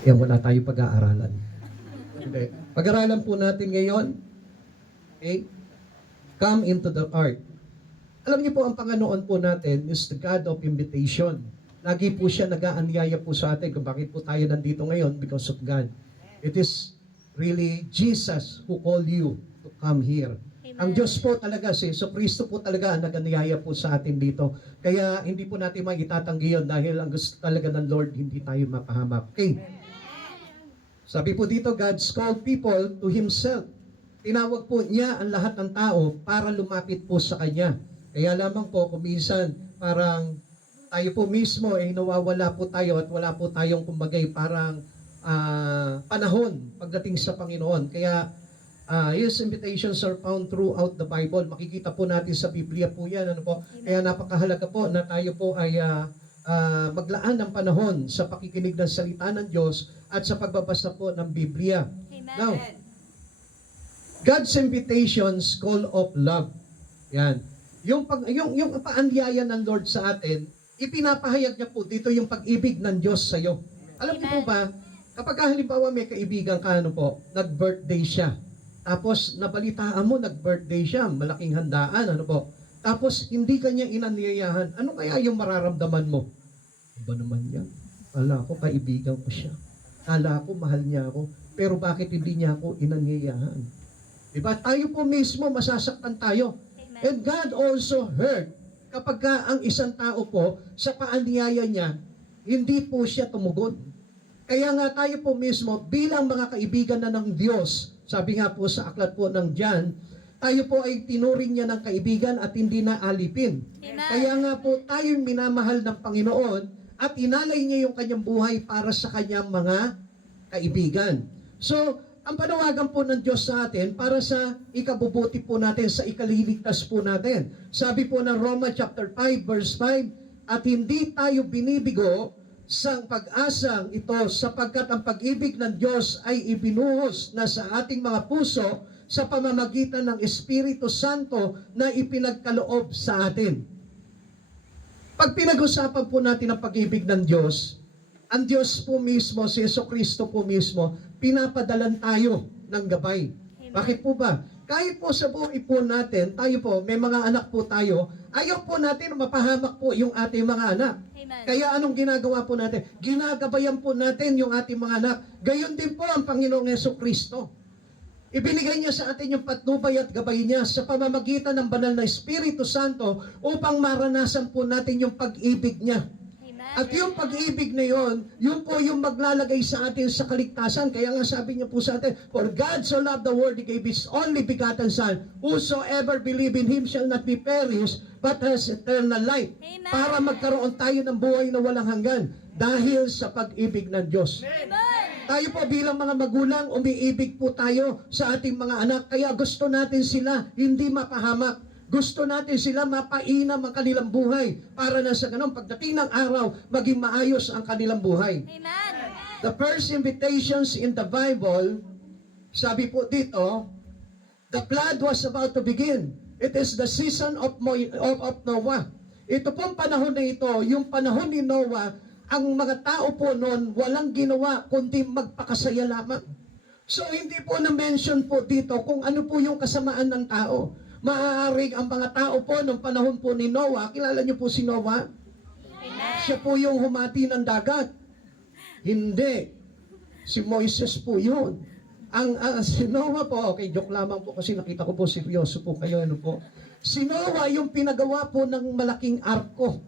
Kaya wala tayo pag-aaralan. Hindi. Pag-aralan po natin ngayon, okay? Come into the ark. Alam niyo po, ang Panginoon po natin is the God of invitation. Lagi po siya nag-aanyaya po sa atin kung bakit po tayo nandito ngayon because of God. It is really Jesus who called you to come here. Ang Diyos po talaga, si Kristo po talaga ang nag-anyaya po sa atin dito. Kaya hindi po natin maitatanggi yun dahil ang gusto talaga ng Lord, hindi tayo mapahamak. Okay? Sabi po dito, God's called people to Himself. Tinawag po niya ang lahat ng tao para lumapit po sa Kanya. Kaya lamang po, kuminsan, parang tayo po mismo ay nawawala po tayo at wala po tayong kumbagay parang panahon pagdating sa Panginoon. Kaya His invitations are found throughout the Bible. Makikita po natin sa Biblia po yan. Ano po? Kaya napakahalaga po na tayo po ay maglaan ng panahon sa pakikinig ng salita ng Diyos at sa pagbabasa po ng Biblia. Amen. Now, God's invitations call of love. Yan. Yung paanyaya ng Lord sa atin, ipinapahayag niya po dito yung pag-ibig ng Diyos sa iyo. Alam niyo po ba, kapag halimbawa may kaibigan ka, ano po, nag-birthday siya. Tapos nabalitaan mo, nag-birthday siya, malaking handaan, ano po. Tapos hindi kanya inanyayahan, ano kaya yung mararamdaman mo? Iba naman yan. Kala ko kaibigan ko siya. Kala ko mahal niya ako. Pero bakit hindi niya ako inanyayahan? Diba? Tayo po mismo, masasaktan tayo. Amen. And God also heard kapag ang isang tao po, sa paanyaya niya, hindi po siya tumugon. Kaya nga tayo po mismo, bilang mga kaibigan na ng Diyos, sabi nga po sa aklat po ng John, tayo po ay tinuring niya ng kaibigan at hindi na alipin. Amen. Kaya nga po tayo minamahal ng Panginoon at inalay niya yung kanyang buhay para sa kanyang mga kaibigan. So, ang panawagan po ng Diyos sa atin para sa ikabubuti po natin, sa ikaliligtas po natin. Sabi po ng Roma chapter 5 verse 5, at hindi tayo binibigo sa pag-asang ito sapagkat ang pag-ibig ng Diyos ay ibinuhos na sa ating mga puso sa pamamagitan ng Espiritu Santo na ipinagkaloob sa atin. Pag pinag-usapan po natin ang pag-ibig ng Diyos, ang Diyos po mismo, si Jesucristo po mismo, pinapadalan tayo ng gabay. Amen. Bakit po ba? Kahit po sa buhay po natin, tayo po, may mga anak po tayo, ayaw po natin mapahamak po yung ating mga anak. Amen. Kaya anong ginagawa po natin? Ginagabayan po natin yung ating mga anak. Gayon din po ang Panginoong Jesucristo. Ibinigay niya sa atin yung patnubay at gabay niya sa pamamagitan ng banal na Espiritu Santo upang maranasan po natin yung pag-ibig niya. Amen. At yung pag-ibig na yun po yung maglalagay sa atin sa kaligtasan. Kaya nga sabi niya po sa atin, for God so loved the world, He gave His only begotten Son, whosoever believe in Him shall not be perished, but has eternal life. Amen. Para magkaroon tayo ng buhay na walang hanggan dahil sa pag-ibig ng Diyos. Amen. Tayo po bilang mga magulang, umiibig po tayo sa ating mga anak. Kaya gusto natin sila hindi mapahamak. Gusto natin sila mapainam ang kanilang buhay para na sa ganun, pagdating ng araw, maging maayos ang kanilang buhay. Amen. The first invitations in the Bible, sabi po dito, the flood was about to begin. It is the season of Noah. Ito pong panahon na ito, yung panahon ni Noah, ang mga tao po noon walang ginawa kundi magpakasaya lamang. So hindi po na-mention po dito kung ano po yung kasamaan ng tao. Maaaring ang mga tao po noong panahon po ni Noah, kilala niyo po si Noah? Amen. Siya po yung humati ng dagat. Hindi. Si Moises po yun. Si Noah po, okay, joke lamang po kasi nakita ko po seryoso po kayo. Ano po? Si Noah yung pinagawa po ng malaking arko.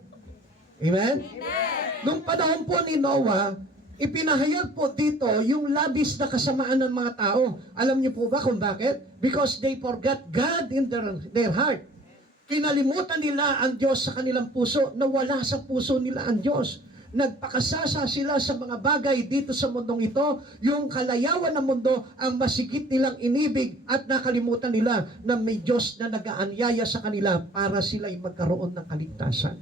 Amen? Amen. Nung panahon po ni Noah, ipinahayag po dito yung labis na kasamaan ng mga tao. Alam niyo po ba kung bakit? Because they forgot God in their heart. Kinalimutan nila ang Diyos sa kanilang puso, nawala sa puso nila ang Diyos. Nagpakasasa sila sa mga bagay dito sa mundong ito, yung kalayawan ng mundo ang masigit nilang inibig at nakalimutan nila na may Diyos na nag-aanyaya sa kanila para sila'y magkaroon ng kaligtasan.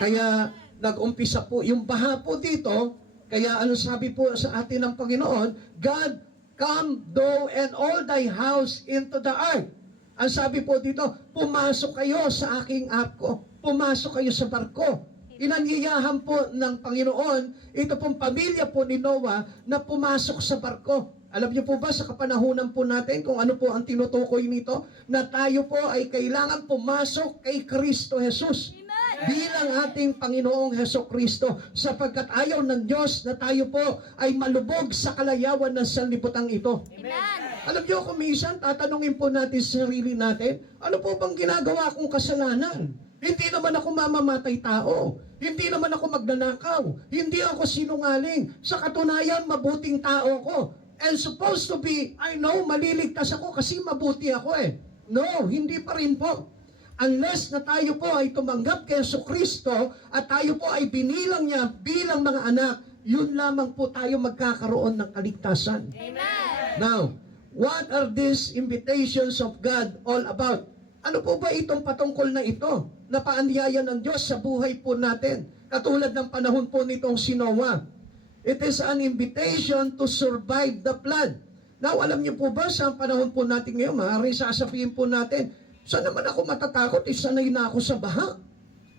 Kaya nag-umpisa po yung baha po dito. Kaya ano sabi po sa atin ng Panginoon, God, come thou and all thy house into the ark. Ang sabi po dito, pumasok kayo sa aking arko. Pumasok kayo sa barko. Inanyayahan po ng Panginoon, ito pong pamilya po ni Noah na pumasok sa barko. Alam niyo po ba sa kapanahunan po natin kung ano po ang tinutukoy nito? Na tayo po ay kailangan pumasok kay Kristo Jesus bilang ating Panginoong Heso Kristo, sapagkat ayaw ng Diyos na tayo po ay malubog sa kalayawan ng sanlibutan ito. Amen. Alam niyo, kung minsan tatanungin po natin sa sarili natin, ano po bang ginagawa kong kasalanan? Hindi naman ako mamamatay tao. Hindi naman ako magnanakaw. Hindi ako sinungaling. Sa katunayan, mabuting tao ko. And supposed to be, I know, maliligtas ako kasi mabuti ako eh. No, hindi pa rin po. Unless na tayo po ay tumanggap kay Jesucristo at tayo po ay binilang niya bilang mga anak, yun lamang po tayo magkakaroon ng kaligtasan. Amen. Now, what are these invitations of God all about? Ano po ba itong patungkol na ito? Na paanyaya ng Diyos sa buhay po natin. Katulad ng panahon po nitong si Noah. It is an invitation to survive the flood. Now, alam niyo po ba sa panahon po natin ngayon, maaaring sasabihin po natin, saan naman ako matatakot? Sanay na ako sa baha.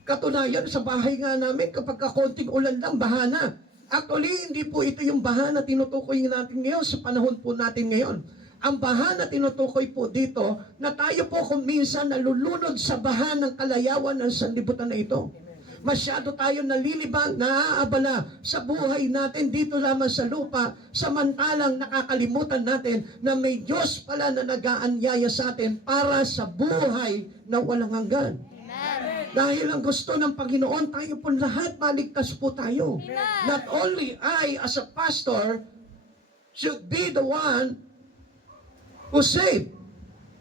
Katunayan, sa bahay nga namin, kapag kakonting ulan lang, baha na. Actually, hindi po ito yung baha na tinutukoy natin ngayon sa panahon po natin ngayon. Ang baha na tinutukoy po dito, na tayo po kung minsan nalulunod sa baha ng kalayawan ng sanlibutan na ito. Masyado tayo nalilibang, naaabala sa buhay natin dito lamang sa lupa, samantalang nakakalimutan natin na may Diyos pala na nag-aanyaya sa atin para sa buhay na walang hanggan. Amen. Dahil ang gusto ng Panginoon, tayo po lahat maligtas po tayo. Amen. Not only I as a pastor should be the one who saved.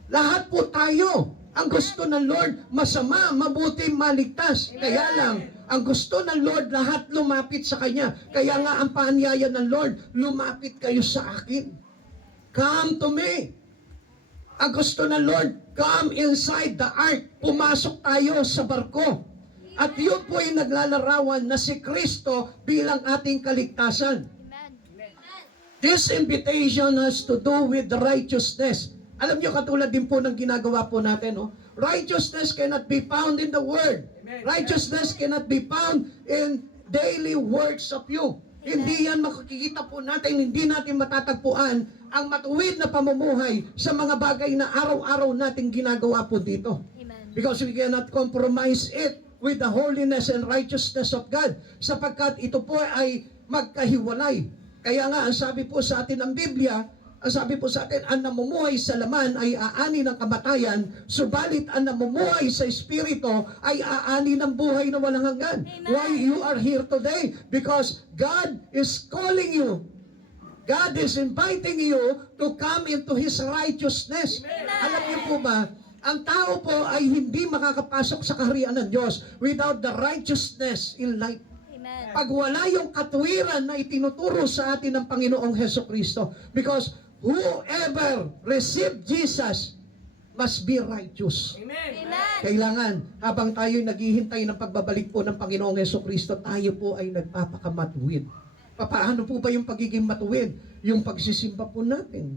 Lahat po tayo. Ang gusto ng Lord, masama, mabuti, maligtas. Kaya lang, ang gusto ng Lord, lahat lumapit sa Kanya. Kaya nga, ang paanyaya ng Lord, lumapit kayo sa akin. Come to me. Ang gusto ng Lord, come inside the ark. Pumasok tayo sa barko. At yun po ay naglalarawan na si Kristo bilang ating kaligtasan. Amen. This invitation has to do with righteousness. Alam niyo, katulad din po ng ginagawa po natin, no? Righteousness cannot be found in the Word. Righteousness cannot be found in daily works of you. Hindi yan makikita po natin, hindi natin matatagpuan ang matuwid na pamumuhay sa mga bagay na araw-araw nating ginagawa po dito. Amen. Because we cannot compromise it with the holiness and righteousness of God, sapagkat ito po ay magkahiwalay. Kaya nga, ang sabi po sa atin ng Biblia, ang sabi po sa atin, ang namumuhay sa laman ay aani ng kamatayan, subalit ang namumuhay sa Espiritu ay aani ng buhay na walang hanggan. Amen. Why you are here today? Because God is calling you. God is inviting you to come into His righteousness. Amen. Alam niyo po ba, ang tao po ay hindi makakapasok sa kaharian ng Diyos without the righteousness in life. Amen. Pag wala yung katwiran na itinuturo sa atin ng Panginoong Heso Kristo. Because whoever received Jesus must be righteous. Amen. Kailangan, habang tayo'y naghihintay ng pagbabalik po ng Panginoong Heso Kristo, tayo po ay nagpapakamatuwid. Paano po ba yung pagiging matuwid? Yung pagsisimba po natin.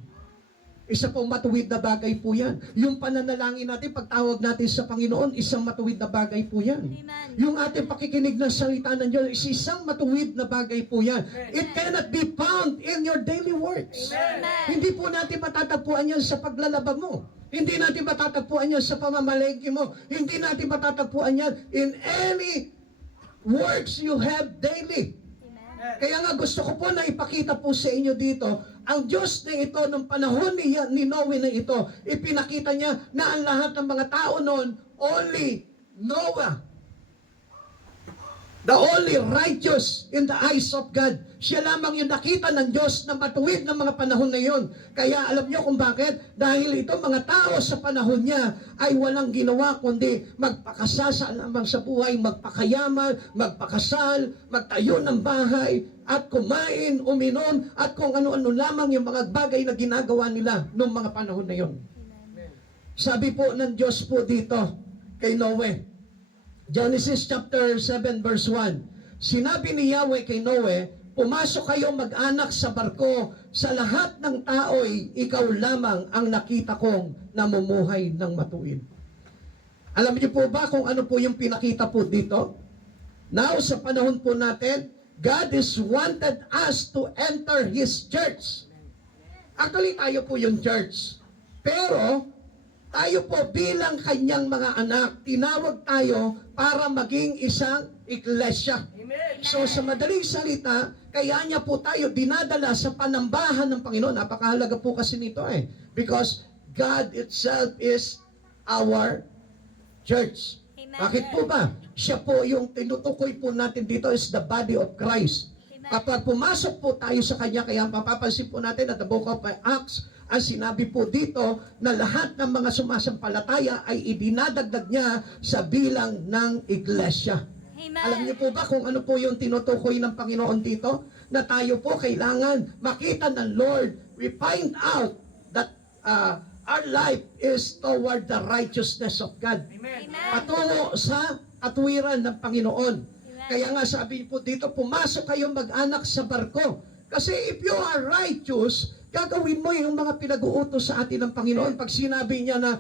Isa pong matuwid na bagay po yan. Yung pananalangin natin, pagtawag natin sa Panginoon, isang matuwid na bagay po yan. Amen. Yung ating pakikinig ng salita ng Diyos, isang matuwid na bagay po yan. It cannot be found in your daily works. Amen. Hindi po natin matatagpuan yan sa paglalaba mo. Hindi natin matatagpuan yan sa pamamalengke mo. Hindi natin matatagpuan yan in any works you have daily. Amen. Kaya nga gusto ko po na ipakita po sa inyo dito, ang Diyos na ito, nung panahon ni Noe na ito, ipinakita niya na ang lahat ng mga tao noon, only Noah, the only righteous in the eyes of God. Siya lamang yung nakita ng Diyos na matuwid ng mga panahon na yon. Kaya alam niyo kung bakit? Dahil ito mga tao sa panahon niya ay walang ginawa kundi magpakasasa lamang sa buhay, magpakayaman, magpakasal, magtayo ng bahay, at kumain, uminom, at kung ano-ano lamang yung mga bagay na ginagawa nila noong mga panahon na yon. Sabi po ng Diyos po dito kay Noe, Genesis chapter 7 verse 1, sinabi ni Yahweh kay Noe, pumasok kayo mag-anak sa barko, sa lahat ng tao'y ikaw lamang ang nakita kong namumuhay ng matuwid. Alam niyo po ba kung ano po yung pinakita po dito? Now, sa panahon po natin, God is wanted us to enter His church. Actually, tayo po yung church. Pero, tayo po bilang kanyang mga anak, tinawag tayo para maging isang iglesia. Amen. So sa madaling salita, kaya niya po tayo dinadala sa panambahan ng Panginoon. Napakahalaga po kasi nito because God itself is our church. Amen. Bakit po ba? Siya po yung tinutukoy po natin dito is the body of Christ. Amen. Kapag pumasok po tayo sa Kanya, kaya mapapansin po natin at the book of Acts, ang sinabi po dito na lahat ng mga sumasampalataya ay idinadagdag niya sa bilang ng iglesia. Amen. Alam niyo po ba kung ano po yung tinutukoy ng Panginoon dito? Na tayo po kailangan makita ng Lord. We find out that our life is toward the righteousness of God. Amen. Patungo sa katwiran ng Panginoon. Amen. Kaya nga sabi po dito, pumasok kayong mag-anak sa barko. Kasi if you are righteous, gagawin mo yung mga pinag-uutos sa atin ng Panginoon. Pag sinabi niya na,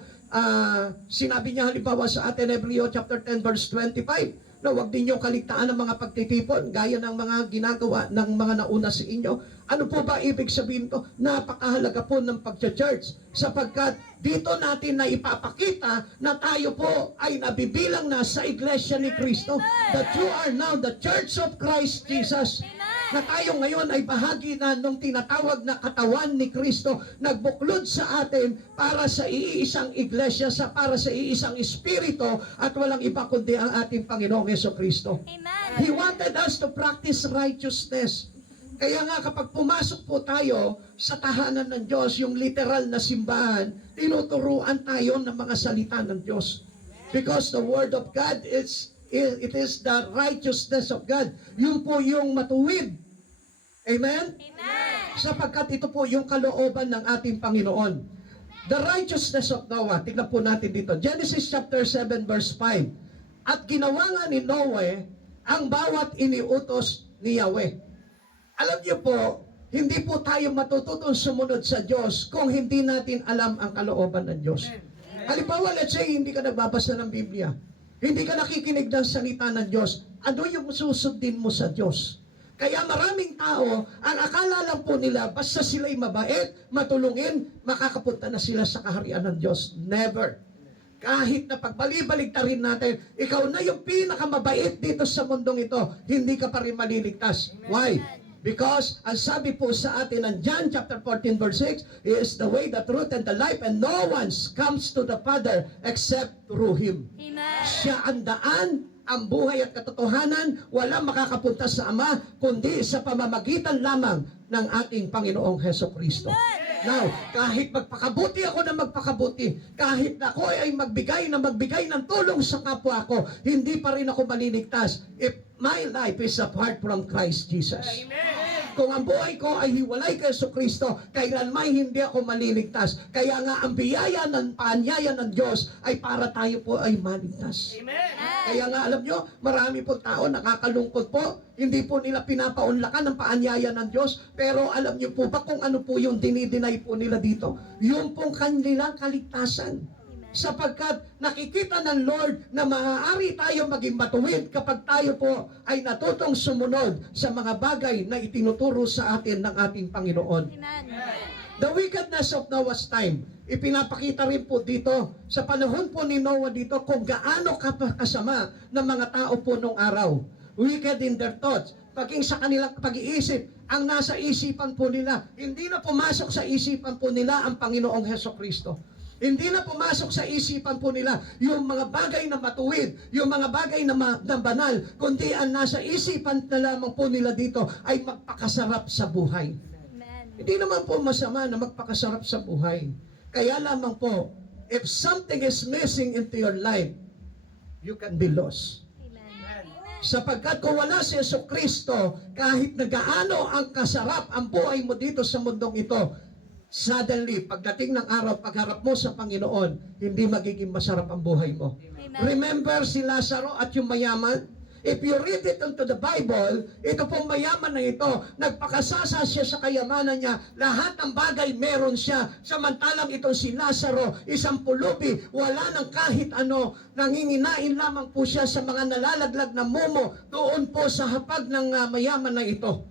sinabi niya halimbawa sa atin, Hebreo chapter 10 verse 25, na huwag ninyo kaligtaan ng mga pagtitipon, gaya ng mga ginagawa ng mga nauna sa inyo. Ano po ba ibig sabihin to? Napakahalaga po ng pag-church, sapagkat dito natin na ipapakita na tayo po ay nabibilang na sa Iglesia ni Cristo, that you are now the Church of Christ Jesus. Na tayo ngayon ay bahagi na nung tinatawag na katawan ni Kristo, nagbuklod sa atin para sa iisang iglesia, para sa iisang espiritu, at walang iba kundi ang ating Panginoong Jesucristo. Amen. He wanted us to practice righteousness. Kaya nga kapag pumasok po tayo sa tahanan ng Diyos, yung literal na simbahan, tinuturuan tayo ng mga salita ng Diyos. Because the Word of God it is the righteousness of God. Yun po yung matuwid. Amen? Amen. Sapagkat ito po yung kalooban ng ating Panginoon. The righteousness of Noah, tignan po natin dito. Genesis chapter 7 verse 5. At ginawa nga ni Noe ang bawat iniutos ni Yahweh. Alam niyo po, hindi po tayo matututong sumunod sa Diyos kung hindi natin alam ang kalooban ng Diyos. Halimbawa, let's say, hindi ka nagbabasa ng Biblia. Hindi ka nakikinig ng salita ng Diyos. Ano yung susundin mo sa Diyos? Kaya maraming tao, ang akala lang po nila, basta sila'y mabait, matulungin, makakapunta na sila sa kaharian ng Diyos. Never. Kahit na pagbalibaligtarin natin, ikaw na yung pinakamabait dito sa mundong ito, hindi ka pa rin maliligtas. Why? Because, ang sabi po sa atin ng John chapter 14 verse 6, He is the way, the truth, and the life, and no one comes to the Father except through Him. Amen. Siya ang daan, ang buhay at katotohanan, walang makakapunta sa Ama, kundi sa pamamagitan lamang ng ating Panginoong Hesukristo. Now, kahit magpakabuti ako na magpakabuti, kahit ako ay magbigay ng tulong sa kapwa ko, hindi pa rin ako maliligtas if my life is apart from Christ Jesus. Kung ang buhay ko ay hiwalay kay Jesucristo, kailanman hindi ako maliligtas. Kaya nga ang biyaya ng paanyaya ng Diyos ay para tayo po ay maligtas. Kaya nga alam nyo, marami po tao nakakalungkot po, hindi po nila pinapaunlakan ng paanyaya ng Diyos, pero alam nyo po ba kung ano po yung dinideny po nila dito? Yung pong kanilang kaligtasan. Sapagkat nakikita ng Lord na maaari tayo maging matuwid kapag tayo po ay natutong sumunod sa mga bagay na itinuturo sa atin ng ating Panginoon. Amen. The wickedness of Noah's time, ipinapakita rin po dito sa panahon po ni Noah dito kung gaano kasama ng mga tao po nung araw. Wicked in their thoughts, paging sa kanilang pag-iisip, ang nasa isipan po nila, hindi na pumasok sa isipan po nila ang Panginoong Hesukristo. Hindi na pumasok sa isipan po nila yung mga bagay na matuwid, yung mga bagay na banal, kundi ang nasa isipan na lamang po nila dito ay magpakasarap sa buhay. Amen. Hindi naman po masama na magpakasarap sa buhay. Kaya lamang po, if something is missing into your life, you can be lost. Amen. Sapagkat kung wala si Jesucristo, kahit na gaano ang kasarap ang buhay mo dito sa mundong ito, suddenly, pagdating ng araw, pagharap mo sa Panginoon, hindi magiging masarap ang buhay mo. Amen. Remember si Lazaro at yung mayaman? If you read it into the Bible, ito pong mayaman na ito, nagpakasasa siya sa kayamanan niya, lahat ng bagay meron siya, samantalang itong si Lazaro, isang pulubi, wala ng kahit ano, nanginginain lamang po siya sa mga nalalaglag na mumo, doon po sa hapag ng mayaman na ito.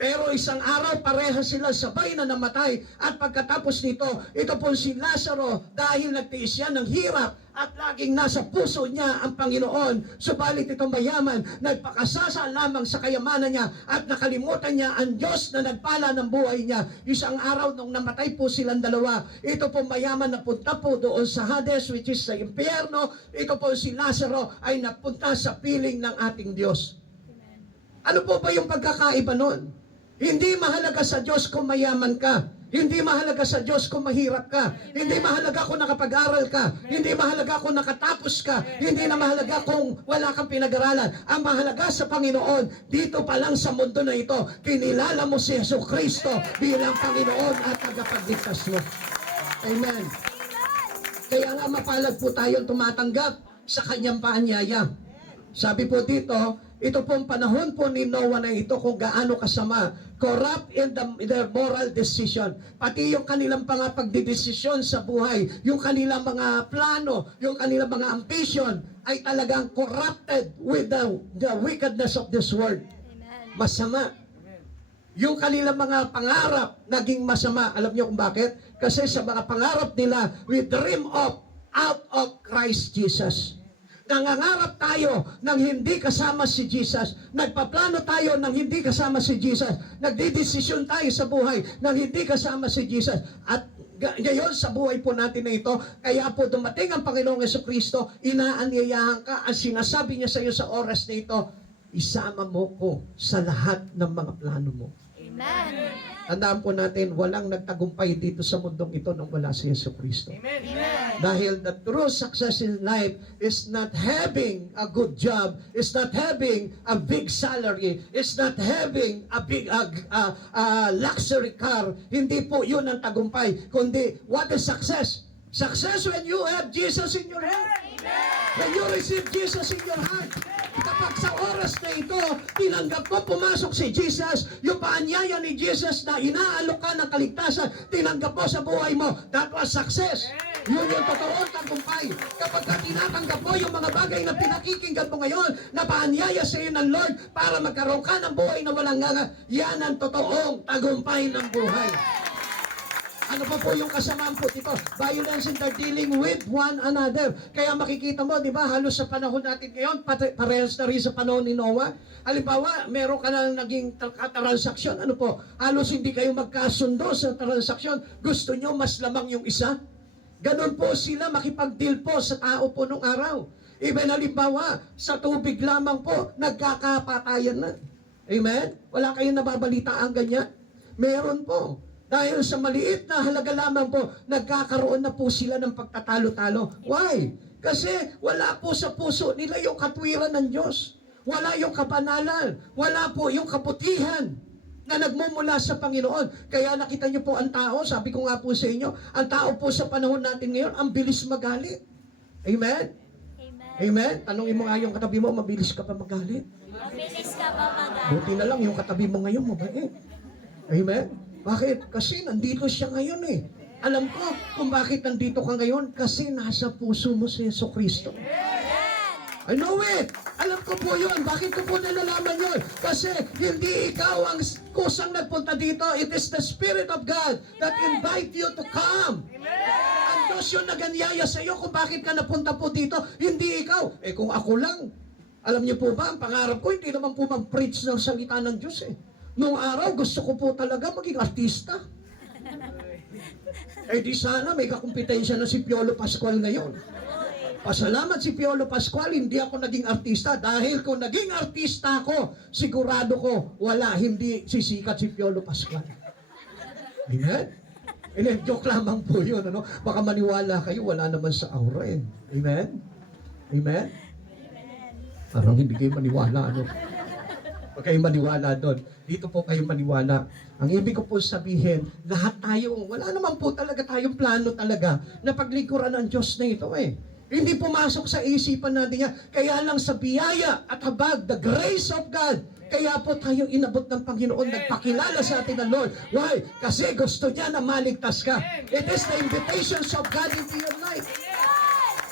Pero isang araw, pareha sila sabay na namatay. At pagkatapos nito, ito po si Lazaro, dahil nagtiis siya ng hirap at laging nasa puso niya ang Panginoon. Subalit itong mayaman, nagpakasasa lamang sa kayamanan niya at nakalimutan niya ang Diyos na nagpala ng buhay niya. Isang araw nung namatay po silang dalawa, ito po mayaman na punta po doon sa Hades, which is sa impyerno. Ito po si Lazaro ay napunta sa piling ng ating Diyos. Ano po ba yung pagkakaiba nun? Hindi mahalaga sa Diyos kung mayaman ka. Hindi mahalaga sa Diyos kung mahirap ka. Hindi mahalaga kung nakapag-aral ka. Hindi mahalaga kung nakatapos ka. Hindi na mahalaga kung wala kang pinag-aralan. Ang mahalaga sa Panginoon, dito pa lang sa mundo na ito, kinilala mo si Jesucristo bilang Panginoon at tagapagligtas mo. Amen. Kaya nga mapalad po tayong tumatanggap sa kanyang paanyaya. Sabi po dito, ito pong panahon po ni Noah na ito kung gaano kasama, corrupt in their moral decision. Pati yung kanilang pagdidesisyon sa buhay, yung kanilang mga plano, yung kanilang mga ambition, ay talagang corrupted with the wickedness of this world. Masama. Yung kanilang mga pangarap, naging masama. Alam niyo kung bakit? Kasi sa mga pangarap nila, we dream of out of Christ Jesus. Nangangarap tayo ng hindi kasama si Jesus. Nagpaplano tayo ng hindi kasama si Jesus. Nagdidesisyon tayo sa buhay ng hindi kasama si Jesus. At ngayon sa buhay po natin na ito, kaya po dumating ang Panginoong Jesucristo, inaanyayahan ka, ang sinasabi niya sa iyo sa oras na ito, isama mo ko sa lahat ng mga plano mo. Amen. Tandaan po natin, walang nagtagumpay dito sa mundong ito nang wala si Jesucristo. Amen. Dahil the true success in life is not having a good job, is not having a big salary, is not having a big luxury car. Hindi po yun ang tagumpay, kundi what is success? Success when you have Jesus in your heart. When you receive Jesus in your heart. Kapag sa oras na ito, tinanggap mo, pumasok si Jesus, yung paanyaya ni Jesus na inaalok ka ng kaligtasan, tinanggap mo sa buhay mo, that was success. Yun yung totoong tagumpay. Kapag ka tinatanggap mo yung mga bagay na pinakikinggan mo ngayon, na paanyaya sa iyo ng Lord para magkaroon ka ng buhay na walang nganga, yan ang totoong tagumpay ng buhay. Ano pa po yung kasamaan po dito? Violence in their dealing with one another. Kaya makikita mo, di ba, halos sa panahon natin ngayon, parehas na rin sa panahon ni Noah. Halimbawa, meron ka na naging transaksyon. Ano po? Halos hindi kayo magkasundo sa transaksyon. Gusto nyo mas lamang yung isa? Ganon po sila makipag-deal po sa tao po nung araw. Even halimbawa, sa tubig lamang po, nagkakapatayan na. Amen? Wala kayong nababalitaan ganyan? Meron po. Dahil sa maliit na halaga lamang po, nagkakaroon na po sila ng pagtatalo-talo. Why? Kasi wala po sa puso nila yung katwiran ng Diyos. Wala yung kabanalan. Wala po yung kaputihan na nagmumula sa Panginoon. Kaya nakita niyo po ang tao, sabi ko nga po sa inyo, ang tao po sa panahon natin ngayon, ang bilis magalit. Amen? Amen? Tanungin mo nga yung katabi mo, mabilis ka pa magalit. Mabilis ka pa magalit. Buti na lang yung katabi mo ngayon, mabait. Amen? Bakit? Kasi nandito siya ngayon eh. Alam ko kung bakit nandito ka ngayon. Kasi nasa puso mo si Jesucristo. I know it. Alam ko po yun. Bakit ko po nalalaman yun? Kasi hindi ikaw ang kusang nagpunta dito. It is the Spirit of God that invite you to come. Ang Diyos yun naganyaya sa iyo kung bakit ka napunta po dito. Hindi ikaw. Eh kung ako lang, alam niyo po ba, ang pangarap ko, hindi naman po mag-preach ng salita ng Diyos eh. Noong araw, gusto ko po talaga maging artista. Eh di sana may kakumpetensya na si Piolo Pascual ngayon. Pasalamat si Piolo Pascual, hindi ako naging artista. Dahil kung naging artista ako, sigurado ko, hindi sisikat si Piolo Pascual. Amen? Joke lamang po yun. Ano? Baka maniwala kayo, wala naman sa aura eh. Amen? Amen? Parang hindi kayo maniwala. Ano? Huwag kayo maniwala doon. Dito po kayo maniwala. Ang ibig ko po sabihin, lahat tayo, wala naman po talaga tayong plano talaga na paglikuran ng Diyos na ito eh. Hindi pumasok sa isipan natin yan. Kaya lang sa biyaya at habag, the grace of God, kaya po tayo inabot ng Panginoon, nagpakilala sa atin ng Lord. Why? Kasi gusto niya na maligtas ka. It is the invitations of God into your life.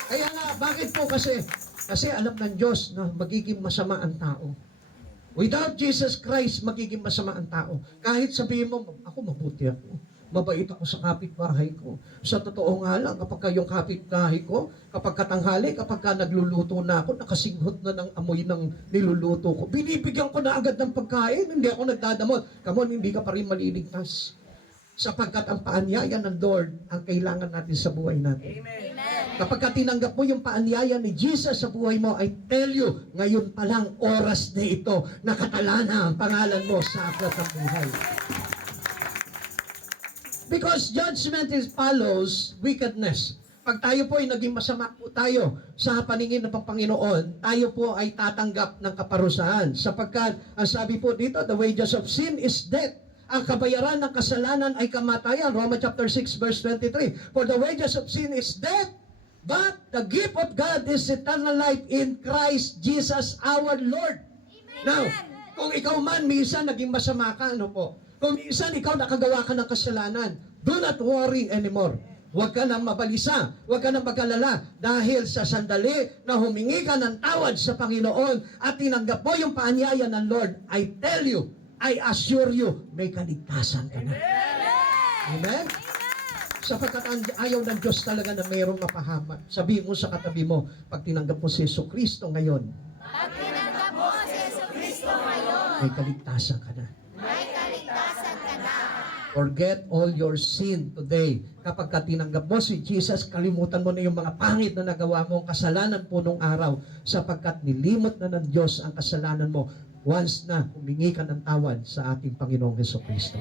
Kaya nga, bakit po kasi? Kasi alam ng Diyos na magiging masama ang tao. Without Jesus Christ, magiging masama ang tao. Kahit sabihin mo, ako mabuti ako. Mabait ako sa kapitbahay ko. Sa totoo nga lang, kapag yung kapitbahay ko, kapag katanghali, kapag ka nagluluto na ako, nakasinghot na ng amoy ng niluluto ko, binibigyan ko na agad ng pagkain, hindi ako nagdadamot. Come on, hindi ka pa rin maliligtas. Sapagkat ang paanyaya ng Lord ang kailangan natin sa buhay natin. Amen. Kapag ka tinanggap mo yung paanyaya ni Jesus sa buhay mo, I tell you, ngayon pa lang oras na ito, nakatala na ang pangalan mo sa aklat ng buhay. Because judgment follows wickedness. Pag tayo po ay naging masama po tayo sa paningin ng Panginoon, tayo po ay tatanggap ng kaparusahan. Sapagkat, ang sabi po dito, the wages of sin is death. Ang kabayaran ng kasalanan ay kamatayan. Romans chapter 6 verse 23. For the wages of sin is death, but the gift of God is eternal life in Christ Jesus our Lord. Now, kung ikaw man minsan naging masama ka, ano po? Kung minsan ikaw nakagawa ka ng kasalanan, do not worry anymore. Huwag ka nang mabalisa, huwag ka nang mag-alala dahil sa sandali na humingi ka ng tawad sa Panginoon at tinanggap mo yung paanyaya ng Lord, I tell you, I assure you, may kaligtasan ka na. Amen? Sapagkat ayaw ng Diyos talaga na mayroong mapahamak. Sabihin mo sa katabi mo, pag tinanggap mo si Jesucristo ngayon, Pag tinanggap mo si Jesucristo ngayon, may kaligtasan ka na. may kaligtasan ka na. Forget all your sin today. Kapag ka tinanggap mo si Jesus, kalimutan mo na yung mga pangit na nagawa mo, kasalanan po nung araw, sapagkat nilimot na ng Diyos ang kasalanan mo once na humingi ka ng tawad sa ating Panginoong Jesucristo.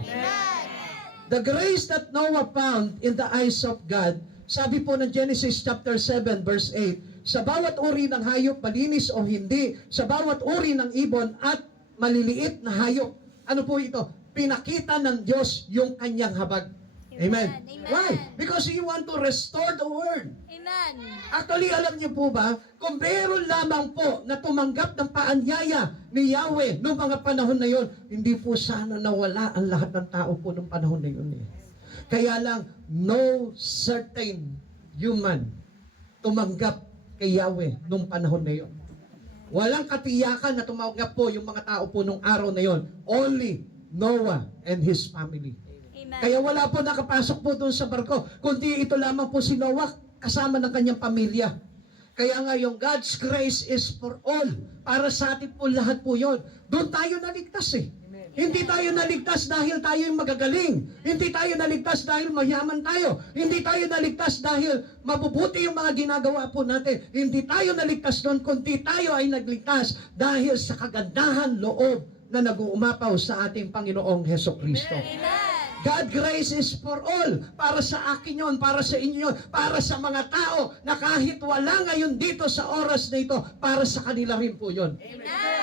The grace that Noah found in the eyes of God, sabi po ng Genesis chapter 7 verse 8, sa bawat uri ng hayop, malinis o hindi, sa bawat uri ng ibon at maliliit na hayop. Ano po ito? Pinakita ng Diyos yung kanyang habag. Amen. Amen. Why? Because He want to restore the world. Amen. Actually, alam niyo po ba, kung meron lamang po na tumanggap ng paanyaya ni Yahweh noong mga panahon na yon, hindi po sana nawala ang lahat ng tao po noong panahon na yun. Kaya lang, no certain human tumanggap kay Yahweh noong panahon na yon. Walang katiyakan na tumanggap po yung mga tao po noong araw na yon. Only Noah and his family. Amen. Kaya wala po nakapasok po doon sa barko, kundi ito lamang po si Noah kasama ng kanyang pamilya. Kaya nga yung God's grace is for all. Para sa atin po lahat po yun. Doon tayo naligtas eh. Hindi tayo naligtas dahil tayo yung magagaling. Hindi tayo naligtas dahil mayaman tayo. Hindi tayo naligtas dahil mabubuti yung mga ginagawa po natin. Hindi tayo naligtas doon, kundi tayo ay nagligtas dahil sa kagandahan loob na nag-uumapaw sa ating Panginoong Hesukristo. God grace is for all. Para sa akin yon, para sa inyo yon, para sa mga tao na kahit wala ngayon dito sa oras na ito, para sa kanila rin po yon.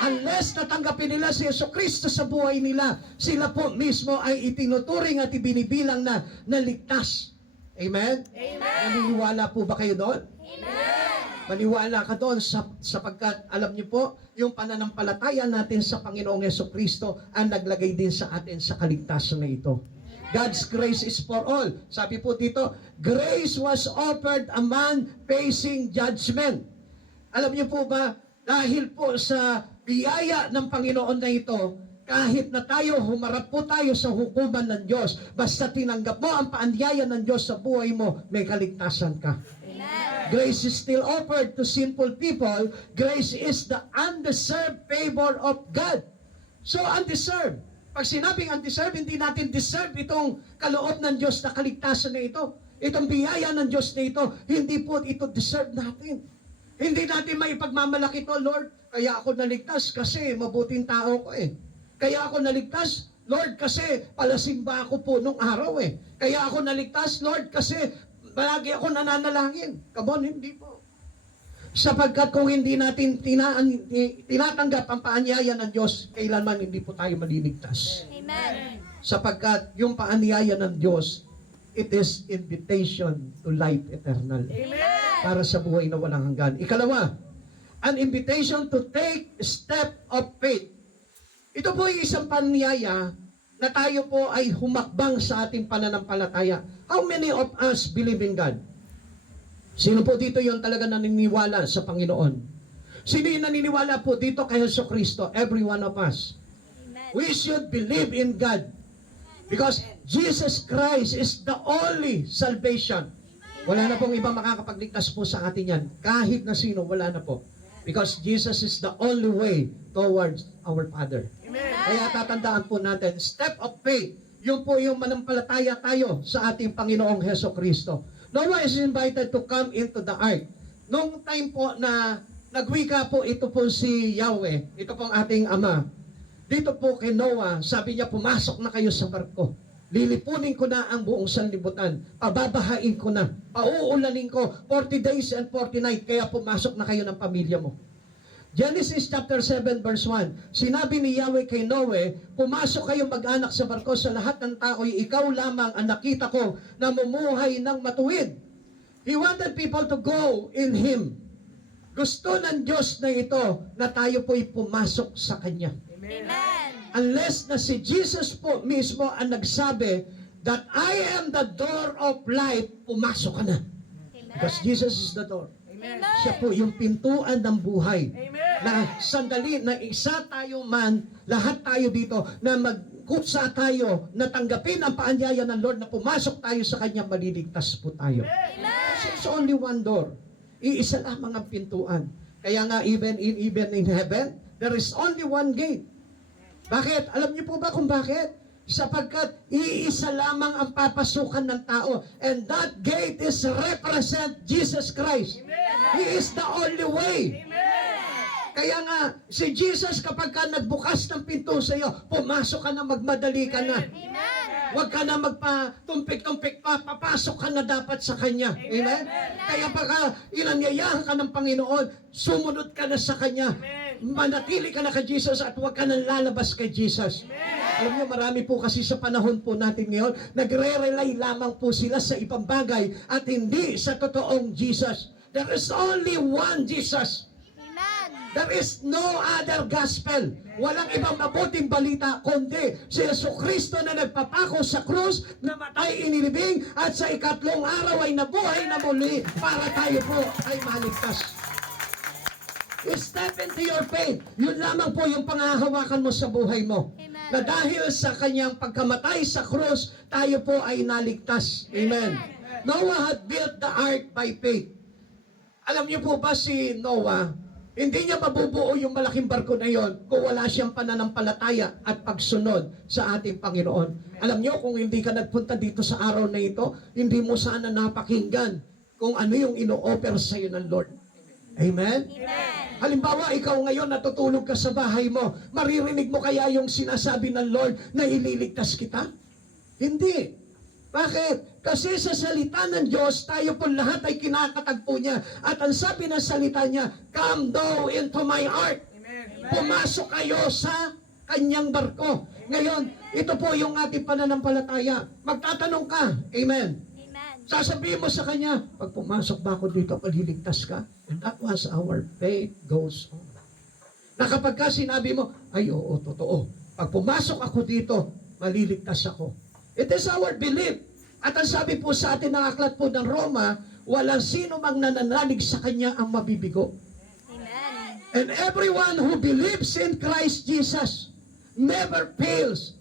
Unless natanggapin nila si Jesucristo sa buhay nila, sila po mismo ay itinuturing at ibinibilang na naligtas. Amen? Naniniwala po ba kayo doon? Maniwala ka doon sapagkat alam niyo po, yung pananampalataya natin sa Panginoong Jesucristo ang naglagay din sa atin sa kaligtasan na ito. God's grace is for all. Sabi po dito, grace was offered a man facing judgment. Alam niyo po ba, dahil po sa biyaya ng Panginoon na ito, kahit na tayo, humarap po tayo sa hukuman ng Diyos, basta tinanggap mo ang paanyaya ng Diyos sa buhay mo, may kaligtasan ka. Grace is still offered to sinful people. Grace is the undeserved favor of God. So, undeserved. Pag sinabing undeserved, hindi natin deserve itong kaloob ng Diyos na kaligtasan na ito. Itong biyaya ng Diyos na ito, hindi po ito deserve natin. Hindi natin maipagmamalaki ito, Lord, kaya ako naligtas kasi mabuting tao ko eh. Kaya ako naligtas, Lord, kasi palasimba ako po nung araw eh. Kaya ako naligtas, Lord, kasi palagi ako nananalangin. Come on, hindi po. Sapagkat kung hindi natin tinatanggap ang paanyaya ng Diyos, kailanman hindi po tayo maliligtas. Amen. Sapagkat yung paanyaya ng Diyos, it is invitation to life eternal. Amen. para sa buhay na walang hanggan. Ikalawa, an invitation to take a step of faith. Ito po ay isang paniyaya na tayo po ay humakbang sa ating pananampalataya. How many of us believe in God? Sino po dito yung talaga naniniwala sa Panginoon? Sino yung naniniwala po dito kay Jesucristo? Every one of us. We should believe in God. Because Jesus Christ is the only salvation. Wala na pong ibang makakapagligtas po sa atin yan. Kahit na sino, wala na po. Because Jesus is the only way towards our Father. Kaya tatandaan po natin, step of faith, yung po yung manampalataya tayo sa ating Panginoong Jesucristo. Noah is invited to come into the ark. Nung time po na nagwika po ito po si Yahweh, ito pong ating Ama. Dito po kay Noah, sabi niya, pumasok na kayo sa barko. Lilipunin ko na ang buong sanlibutan. Pababahain ko na. Pauulanin ko 40 days and 40 nights. Kaya pumasok na kayo ng pamilya mo. Genesis chapter 7 verse 1. Sinabi ni Yahweh kay Noe, pumasok kayong mag-anak sa barko sa lahat ng tao'y ikaw lamang ang nakita ko na mumuhay ng matuwid. He wanted people to go in Him. Gusto ng Diyos na ito na tayo po'y pumasok sa Kanya. Amen. Unless na si Jesus po mismo ang nagsabi that I am the door of life, pumasok ka na. Because Jesus is the door. Siya po yung pintuan ng buhay. Na sandali na isa tayo man, lahat tayo dito, na magkutsa tayo, na tanggapin ang paanyaya ng Lord, na pumasok tayo sa Kanya, maliligtas po tayo. Kasi it's only one door. Iisa lamang ang pintuan. Kaya nga, even in heaven, there is only one gate. Bakit? Alam niyo po ba kung bakit? Sapagkat iisa lamang ang papasukan ng tao. And that gate is represent Jesus Christ. He is the only way. Kaya nga, si Jesus kapag ka nagbukas ng pinto sa iyo, pumasok ka na, magmadali ka na. Huwag ka na magpatumpik-tumpik pa, papasok ka na dapat sa Kanya. Amen? Kaya pagka inanyayahan ka ng Panginoon, sumunod ka na sa Kanya. Manatili ka na kay Jesus at huwag ka nang lalabas kay Jesus. Alam niyo, marami po kasi sa panahon po natin ngayon, nagre-rely lamang po sila sa ibang bagay at hindi sa totoong Jesus. There is only one Jesus. There is no other gospel. Walang ibang mabuting balita kundi si Jesucristo na nagpapako sa krus, namatay inilibing, at sa ikatlong araw ay nabuhay na muli para tayo po ay maligtas. Step into your faith. Yun lamang po yung pangahawakan mo sa buhay mo. Amen. Na dahil sa kanyang pagkamatay sa krus, tayo po ay naligtas. Amen. Noah had built the ark by faith. Alam niyo po ba si Noah, hindi niya mabubuo yung malaking barko na yon kung wala siyang pananampalataya at pagsunod sa ating Panginoon. Alam niyo, kung hindi ka nagpunta dito sa araw na ito, hindi mo sana napakinggan kung ano yung ino-offer sa iyo ng Lord. Amen? Amen. Halimbawa, ikaw ngayon natutulog ka sa bahay mo, maririnig mo kaya yung sinasabi ng Lord na ililigtas kita? Hindi. Bakit? Kasi sa salita ng Diyos, tayo po lahat ay kinakatagpo niya. At ang sabi ng salita niya, come thou into my ark. Pumasok kayo sa kanyang barko. Ngayon, ito po yung ating pananampalataya. Magtatanong ka. Amen. Sasabihin mo sa kanya, pag pumasok ba ako dito, maliligtas ka? And that was our faith goes on. Na kapag ka sinabi mo, ay oo, totoo. Pag pumasok ako dito, maliligtas ako. It is our belief. At ang sabi po sa atin ng aklat po ng Roma, walang sino mang nananalig sa kanya ang mabibigo. Amen. And everyone who believes in Christ Jesus never fails.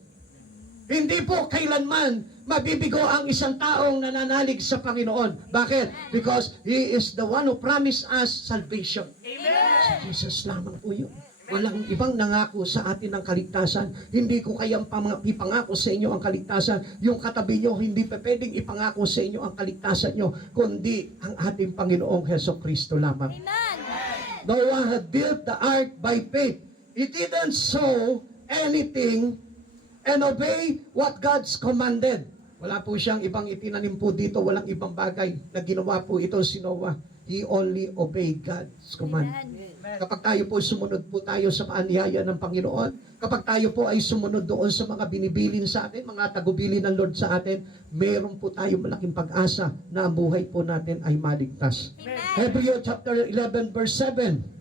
Hindi po kailanman mabibigo ang isang taong nananalig sa Panginoon. Bakit? Because He is the one who promised us salvation. Si Jesus lamang po yun. Walang ibang nangako sa atin ng kaligtasan. Hindi ko kayang ipangako sa inyo ang kaligtasan. Yung katabi nyo, hindi pa pwedeng ipangako sa inyo ang kaligtasan nyo, kundi ang ating Panginoong Jesucristo lamang. Amen. Noah had built the ark by faith. He didn't sow anything and obey what God's commanded. Wala po siyang ibang itinanim po dito, walang ibang bagay na ginawa po ito si Noah. He only obey God's command. Kapag tayo po sumunod po tayo sa paanyaya ng Panginoon, kapag tayo po ay sumunod doon sa mga binibilin sa atin, mga tagubilin ng Lord sa atin, meron po tayo malaking pag-asa na ang buhay po natin ay maligtas. Hebrews chapter 11 verse 7.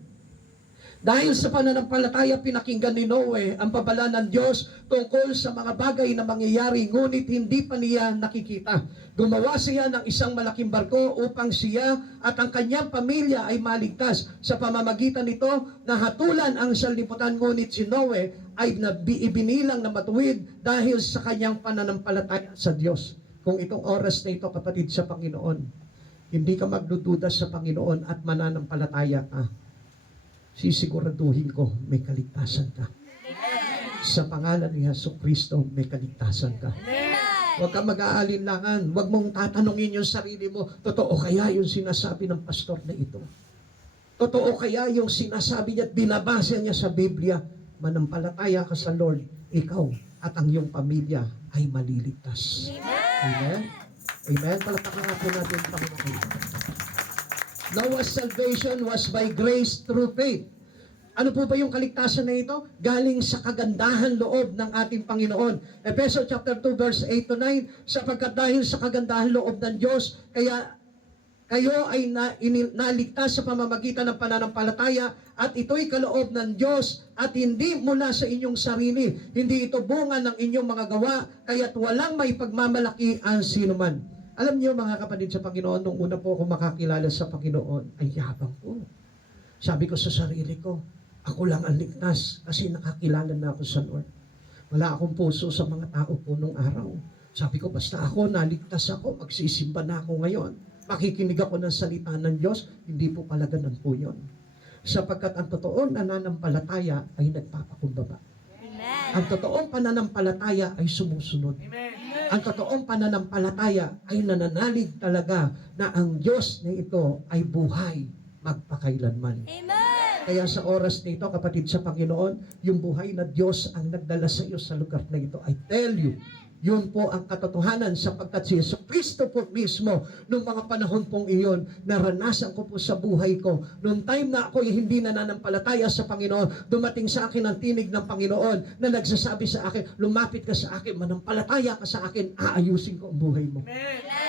Dahil sa pananampalataya pinakinggan ni Noe ang babala ng Diyos tungkol sa mga bagay na mangyayari, ngunit hindi pa niya nakikita. Gumawa siya ng isang malaking barko upang siya at ang kanyang pamilya ay maligtas. Sa pamamagitan nito, nahatulan ang sanlibutan, ngunit si Noe ay ibinilang na matuwid dahil sa kanyang pananampalataya sa Diyos. Kung itong oras na ito, kapatid sa Panginoon, hindi ka magdududa sa Panginoon at mananampalataya ka, sisiguraduhin ko may kaligtasan ka. Sa pangalan ni Jesucristo, may kaligtasan ka. Huwag kang mag-aalinlangan. Huwag mong tatanungin yung sarili mo, totoo kaya yung sinasabi ng pastor na ito? Totoo kaya yung sinasabi niya at binabasa niya sa Biblia? Manampalataya ka sa Lord, ikaw at ang iyong pamilya ay maliligtas. Amen? Amen? Palakpakan nga po natin ang Panginoon. Noah's salvation was by grace through faith. Ano po ba yung kaligtasan na ito? Galing sa kagandahan loob ng ating Panginoon. Ephesians chapter 2 verse 8 to 9, sapagkat dahil sa kagandahan loob ng Diyos, kaya kayo ay naligtas sa pamamagitan ng pananampalataya at ito'y kaloob ng Diyos at hindi mula sa inyong sarili. Hindi ito bunga ng inyong mga gawa, kaya't walang may pagmamalaki ang sinuman. Alam niyo mga kapatid sa Panginoon, nung una po ako makakilala sa Panginoon, ay yabang ko. Sabi ko sa sarili ko, ako lang ang ligtas kasi nakakilala na ako sa Lord. Wala akong puso sa mga tao po nung araw. Sabi ko, basta ako, naligtas ako, magsisimba na ako ngayon. Makikinig ako ng salita ng Diyos, hindi po pala ganun po yun. Sapagkat ang totoong nananampalataya ay nagpapakumbaba. Ang totoong pananampalataya ay sumusunod. Ang totoong pananampalataya ay nananalig talaga na ang Diyos na ito ay buhay magpakailanman. Kaya sa oras na ito, kapatid sa Panginoon, yung buhay na Diyos ang nagdala sa iyo sa lugar na ito. I tell you, yun po ang katotohanan sapagkat si Jesucristo po mismo, nung mga panahon pong iyon, naranasan ko po sa buhay ko. Noong time na ako hindi nananampalataya sa Panginoon, dumating sa akin ang tinig ng Panginoon na nagsasabi sa akin, lumapit ka sa akin, manampalataya ka sa akin, aayusin ko ang buhay mo.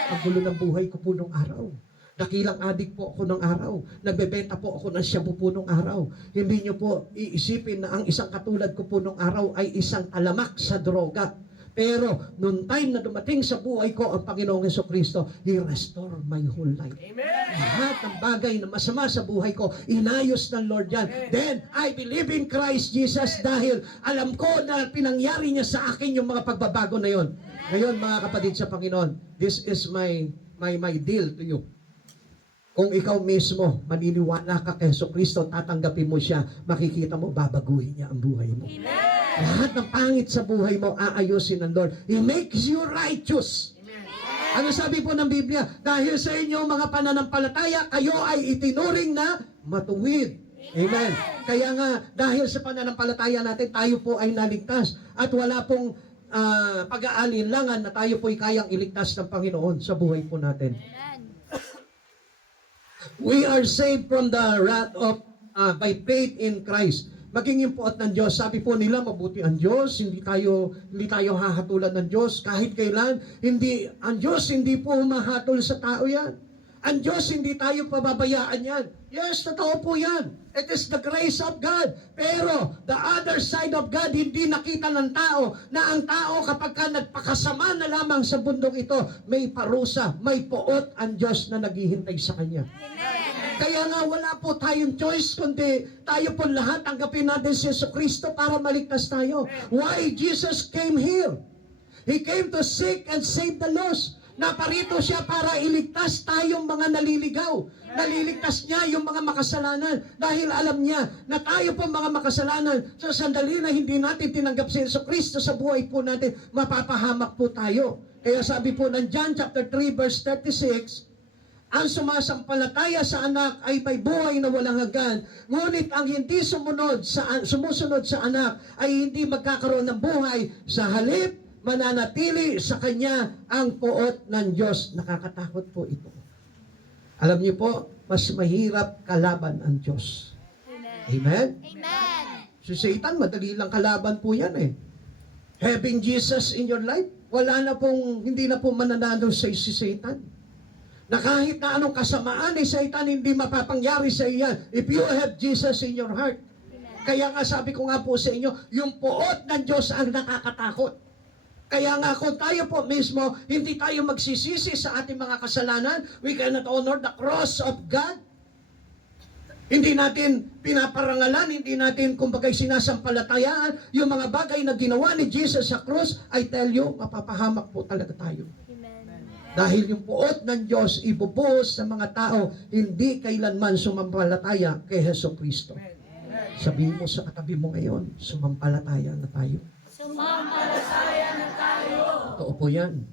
Ang gulo ng buhay ko po nung araw. Dakilang adik po ako ng araw. Nagbebenta po ako ng shabu po nung araw. Hindi niyo po iisipin na ang isang katulad ko po nung araw ay isang alamak sa droga. Pero, noong time na dumating sa buhay ko ang Panginoong Jesucristo, He restored my whole life. Amen. Lahat ng bagay na masama sa buhay ko, inayos ng Lord yan. Then, I believe in Christ Jesus dahil alam ko na pinangyari niya sa akin yung mga pagbabago na yon. Ngayon, mga kapatid sa Panginoon, this is my deal to you. Kung ikaw mismo maniniwala ka kay Jesucristo, tatanggapin mo siya, makikita mo, babaguhin niya ang buhay mo. Lahat ng pangit sa buhay mo, aayusin ng Lord. He makes you righteous. Ano sabi po ng Biblia? Dahil sa inyo mga pananampalataya, kayo ay itinuring na matuwid. Amen. Kaya nga, dahil sa pananampalataya natin, tayo po ay naligtas. At wala pong pag-aalinlangan na tayo po ay kayang iligtas ng Panginoon sa buhay po natin. We are saved from the wrath of by faith in Christ. Maging impuot ng Diyos. Sabi po nila, mabuti ang Diyos, hindi tayo hahatulan ng Diyos kahit kailan. Ang Diyos hindi po humahatol sa tao yan. Ang Diyos hindi tayo pababayaan yan. Yes, totoo po yan. It is the grace of God. Pero the other side of God, hindi nakita ng tao na ang tao kapag ka nagpakasama na lamang sa bundok ito, may parusa, may puot ang Diyos na naghihintay sa Kanya. Kaya nga wala po tayong choice kundi tayo po lahat tanggapin natin si Jesucristo para maligtas tayo. Why Jesus came here? He came to seek and save the lost. Naparito siya para iligtas tayong mga naliligaw. Naliligtas niya yung mga makasalanan dahil alam niya na tayo po mga makasalanan sa sandali na hindi natin tinanggap si Jesucristo sa buhay po natin, mapapahamak po tayo. Kaya sabi po ng John chapter 3 verse 36, ang sumasampalataya sa anak ay may buhay na walang hanggan. Ngunit ang hindi sumusunod sa anak ay hindi magkakaroon ng buhay. Sa halip, mananatili sa kanya ang puot ng Diyos. Nakakatakot po ito. Alam niyo po, mas mahirap kalaban ang Diyos. Amen? Amen. Si Satan, madali lang kalaban po yan eh. Having Jesus in your life, hindi na po mananalo sa si Satan. Na kahit na anong kasamaan ni Satan, hindi mapapangyari sa iyan if you have Jesus in your heart. Kaya nga sabi ko nga po sa inyo, yung puot ng Diyos ang nakakatakot. Kaya nga kung tayo po mismo, hindi tayo magsisisi sa ating mga kasalanan, we cannot honor the cross of God. Hindi natin pinaparangalan, hindi natin kumbagay sinasampalatayaan yung mga bagay na ginawa ni Jesus sa cross, I tell you, mapapahamak po talaga tayo. Dahil yung puot ng Diyos ibubuhos sa mga tao, hindi kailanman sumampalataya kay Hesus Kristo. Sabihin mo sa katabi mo ngayon, sumampalataya na tayo. Sumampalataya na tayo. Totoo po yan.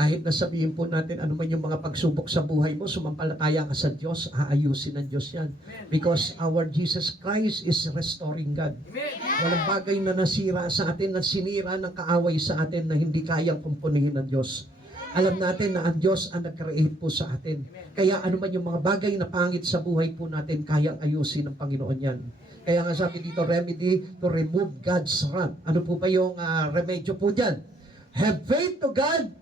Kahit na sabihin po natin ano man yung mga pagsubok sa buhay mo, sumampalataya ka sa Diyos, aayusin ng Diyos yan. Because our Jesus Christ is restoring God. Walang bagay na nasira sa atin, na sinira ng kaaway sa atin na hindi kayang kumpunihin ng Diyos. Alam natin na ang Diyos ang nag-create po sa atin. Kaya ano man yung mga bagay na pangit sa buhay po natin, kayang ayusin ng Panginoon yan. Kaya nga sabi dito, remedy to remove God's wrath. Ano po ba yung remedyo po dyan? Have faith to God.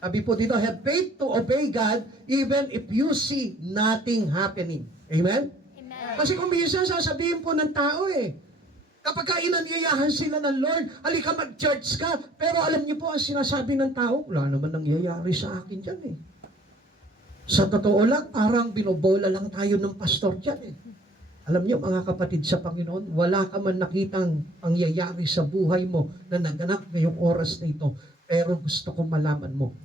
Sabi po dito, have faith to obey God even if you see nothing happening. Amen? Amen. Kasi kung minsan sasabihin po ng tao kapag inanyayahan sila ng Lord, halika mag-church ka. Pero alam niyo po, ang sinasabi ng tao, wala naman nangyayari sa akin dyan Sa totoo lang, parang binobola lang tayo ng pastor dyan Alam niyo mga kapatid sa Panginoon, wala ka man nakitang pangyayari sa buhay mo na naganap ngayong oras na ito. Pero gusto kong malaman mo,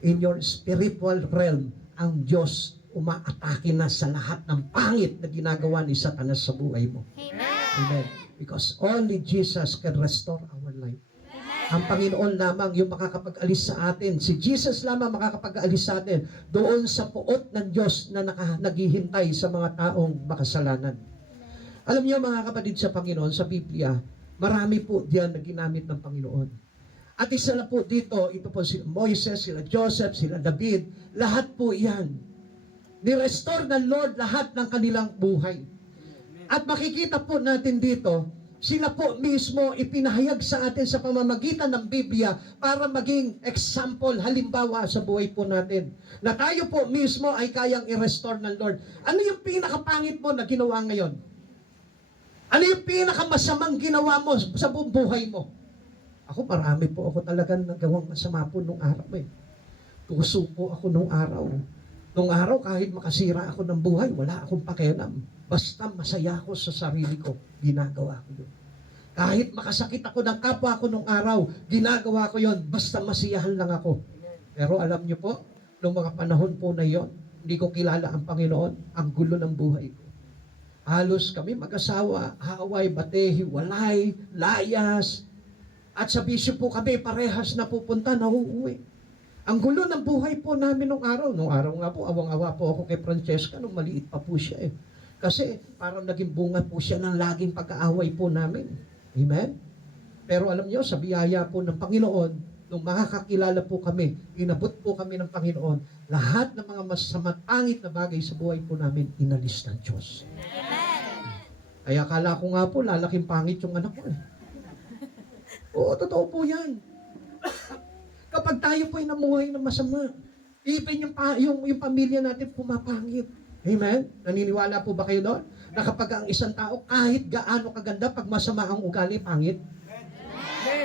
in your spiritual realm, ang Diyos umaatake na sa lahat ng pangit na ginagawa ni Satanas sa buhay mo. Amen. Amen. Because only Jesus can restore our life. Ang Panginoon lamang yung makakapag-alis sa atin. Si Jesus lamang makakapag-alis sa atin doon sa puot ng Diyos na naghihintay sa mga taong makasalanan. Alam niyo mga kapatid sa Panginoon, sa Biblia, marami po diyan na ginamit ng Panginoon. At isa na po dito, ito po sila Moises, sila Joseph, sila David, lahat po yan. Ni-restore ng Lord lahat ng kanilang buhay. At makikita po natin dito, sila po mismo ipinahayag sa atin sa pamamagitan ng Biblia para maging example, halimbawa sa buhay po natin. Na tayo po mismo ay kayang i-restore ng Lord. Ano yung pinakapangit mo na ginawa ngayon? Ano yung pinakamasamang ginawa mo sa buong buhay mo? Ako, marami po ako talagang nagawang masama po nung araw Tuso po ako nung araw. Nung araw, kahit makasira ako ng buhay, wala akong pakialam. Basta masaya ako sa sarili ko, ginagawa ko yun. Kahit makasakit ako ng kapwa ko nung araw, ginagawa ko yun, basta masiyahan lang ako. Pero alam niyo po, nung mga panahon po na yon, hindi ko kilala ang Panginoon, ang gulo ng buhay ko. Halos kami mag-asawa, haway, bate, hiwalay, layas, at sa bisyo po kami parehas na pupunta, nauuwi. Ang gulo ng buhay po namin nung araw. Nung araw nga po, awang-awa po ako kay Francesca nung maliit pa po siya Kasi parang naging bunga po siya ng laging pagkaaway po namin. Amen? Pero alam niyo, sa biyaya po ng Panginoon, nung makakakilala po kami, inabot po kami ng Panginoon, lahat ng mga masamang pangit na bagay sa buhay po namin, inalis ng Diyos. Amen. Kaya akala ko nga po, lalaking pangit yung anak ko Oo, totoo po yan. Kapag tayo po ay namuhay ng masama, even yung pamilya natin pumapangit. Amen? Naniniwala po ba kayo doon? Na kapag ang isang tao, kahit gaano kaganda, pag masama ang ugali, pangit?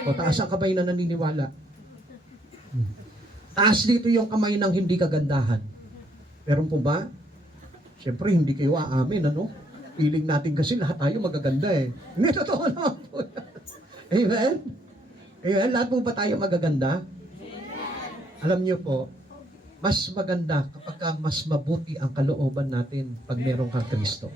O taas ang kamay na naniniwala. Taas dito yung kamay ng hindi kagandahan. Meron po ba? Siyempre, hindi kayo aamin, ano? Feeling natin kasi lahat tayo magaganda Hindi, totoo naman po. Amen? Amen? Lahat po ba tayo magaganda? Alam niyo po, mas maganda kapag mas mabuti ang kalooban natin pag meron kang Kristo.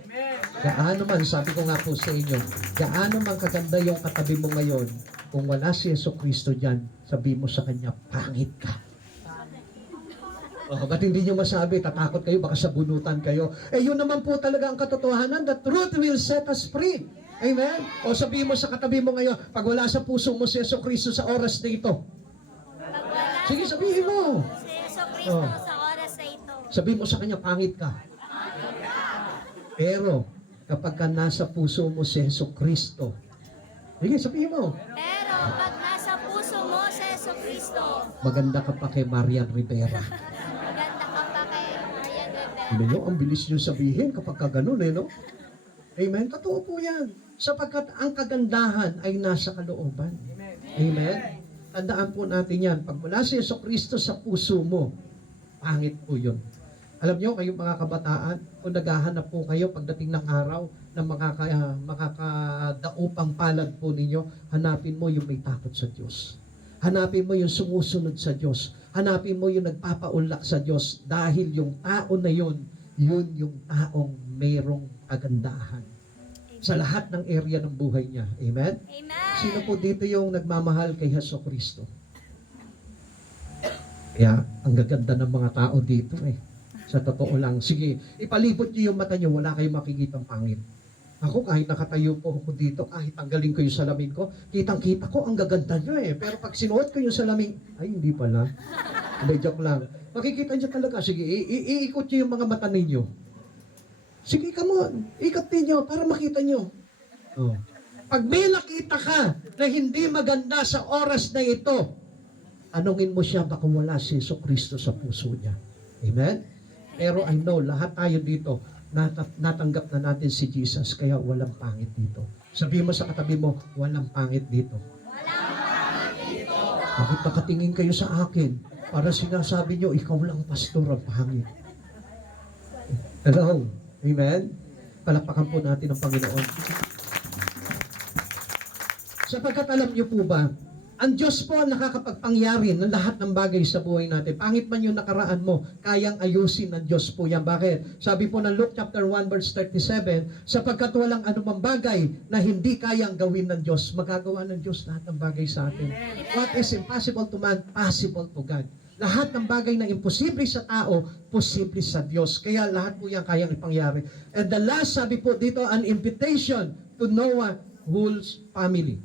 Gaano man, sabi ko nga po sa inyo, gaano man kaganda yung katabi mo ngayon, kung wala si Yesu Kristo dyan, sabi mo sa Kanya, pangit ka. Ba't hindi nyo masabi, tatakot kayo, baka sabunutan kayo. Yun naman po talaga ang katotohanan, the truth will set us free. Amen? O sabihin mo sa katabi mo ngayon, pag wala sa puso mo si Yesu Kristo sa oras na ito. Sige, sabihin mo. Si Yesu Cristo sa oras na ito. Sabi mo sa kanya, pangit ka. Pero, kapag ka nasa puso mo si Hesus Kristo, sige, sabihin mo, Pero pag nasa puso mo si Jesucristo, maganda ka pa kay Marian Rivera. maganda ka pa kay Marian Rivera. Ano nyo, ang bilis nyo sabihin kapag ka ganun no? Amen? Totoo po yan. Sapagkat ang kagandahan ay nasa kalooban. Amen? Tandaan po natin yan. Pag wala si Jesucristo sa puso mo, pangit po yun. Alam nyo, kayong mga kabataan, kung naghahanap po kayo pagdating ng araw na makakadaupang palad po ninyo, hanapin mo yung may takot sa Diyos. Hanapin mo yung sumusunod sa Diyos. Hanapin mo yung nagpapaunlak sa Diyos dahil yung tao na yun yung taong mayroong kagandahan sa lahat ng area ng buhay niya. Amen? Amen. Sino po dito yung nagmamahal kay Jesucristo? Kaya, ang gaganda ng mga tao dito Sa totoo lang. Sige, ipalibot niyo yung mata niyo, wala kayong makikitang pangit. Ako, kahit nakatayo po ako dito, kahit tanggalin ko yung salamin ko, kitang-kita ko, ang gaganda niyo Pero pag sinuot ko yung salamin, ay, hindi pala. Hindi, joke lang. Makikita niyo talaga. Sige, iikot niyo yung mga mata ninyo. Sige, come on. Ikot niyo para makita niyo. Oh. Pag may nakita ka na hindi maganda sa oras na ito, anungin mo siya, baka wala si Jesucristo sa puso niya. Amen? Pero I know, lahat tayo dito, natanggap na natin si Jesus, kaya walang pangit dito. Sabi mo sa katabi mo, walang pangit dito. Bakit nakatingin kayo sa akin? Para sinasabi nyo, ikaw lang pastor ang pangit. Hello? Amen? Palakpakan po natin ang Panginoon. Sapagkat alam nyo po ba, ang Diyos po ang nakakapagpangyari ng lahat ng bagay sa buhay natin. Pangit man yung nakaraan mo, kayang ayusin ng Diyos po yan. Bakit? Sabi po ng Luke chapter 1 verse 37, sapagkat walang anumang bagay na hindi kayang gawin ng Diyos. Magagawa ng Diyos lahat ng bagay sa atin. What is impossible to man, possible to God. Lahat ng bagay na imposible sa tao, posible sa Diyos. Kaya lahat po yan kayang ipangyari. And the last, sabi po dito, an invitation to Noah's whole family.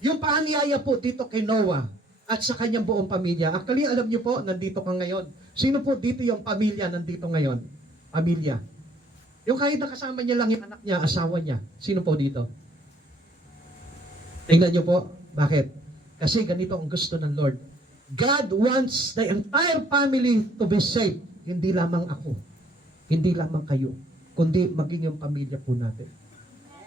Yung paanyaya po dito kay Noah at sa kanyang buong pamilya. Actually, alam niyo po, nandito ka ngayon. Sino po dito yung pamilya nandito ngayon? Pamilya. Yung kahit nakasama niya lang yung anak niya, asawa niya. Sino po dito? Tingnan niyo po. Bakit? Kasi ganito ang gusto ng Lord. God wants the entire family to be saved. Hindi lamang ako. Hindi lamang kayo. Kundi maging yung pamilya po natin.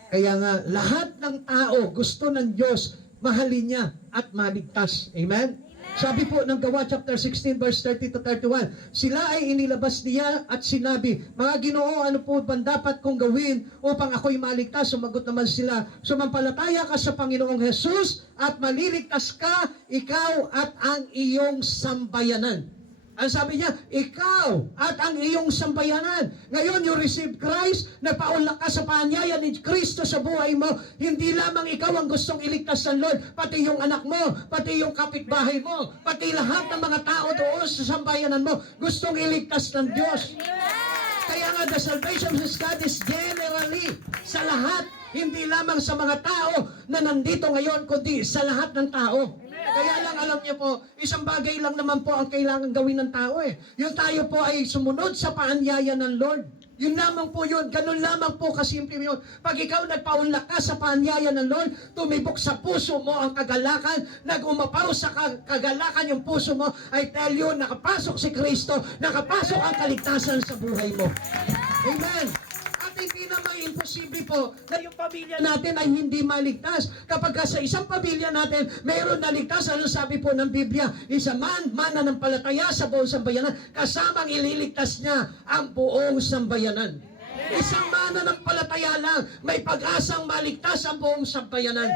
Kaya nga, lahat ng tao gusto ng Diyos mahalin niya at maligtas. Amen? Sabi po ng Gawa chapter 16 verse 30 to 31, sila ay inilabas niya at sinabi, mga Ginoo, ano po ba dapat kong gawin upang ako'y maligtas? Sumagot naman sila, sumampalataya ka sa Panginoong Jesus at maliligtas ka, ikaw at ang iyong sambayanan. Ang sabi niya, ikaw at ang iyong sambayanan. Ngayon, you receive Christ, napaunlak ka sa paanyaya ni Kristo sa buhay mo. Hindi lamang ikaw ang gustong iligtas ng Lord, pati yung anak mo, pati yung kapitbahay mo, pati lahat ng mga tao doon sa sambayanan mo, gustong iligtas ng Diyos. Kaya nga, the salvation of God is generally sa lahat, hindi lamang sa mga tao na nandito ngayon, kundi sa lahat ng tao. Kaya lang, alam niyo po, isang bagay lang naman po ang kailangan gawin ng tao Yung tayo po ay sumunod sa paanyaya ng Lord. Yun lamang po yun. Ganun lamang po kasimple yun. Pag ikaw nagpaunlak ka sa paanyaya ng Lord, tumibok sa puso mo ang kagalakan, nagumapaw sa kagalakan yung puso mo, I tell you, nakapasok si Kristo, nakapasok ang kaligtasan sa buhay mo. Amen. At hindi naman imposible po na yung pamilya natin ay hindi maligtas. Kapag sa isang pamilya natin, mayroon na ligtas, ano sabi po ng Biblia? Isa man, mananampalataya sa buong sambayanan, kasamang ililigtas niya ang buong sambayanan. Isang mananampalataya lang, may pag-asang maligtas ang buong sambayanan.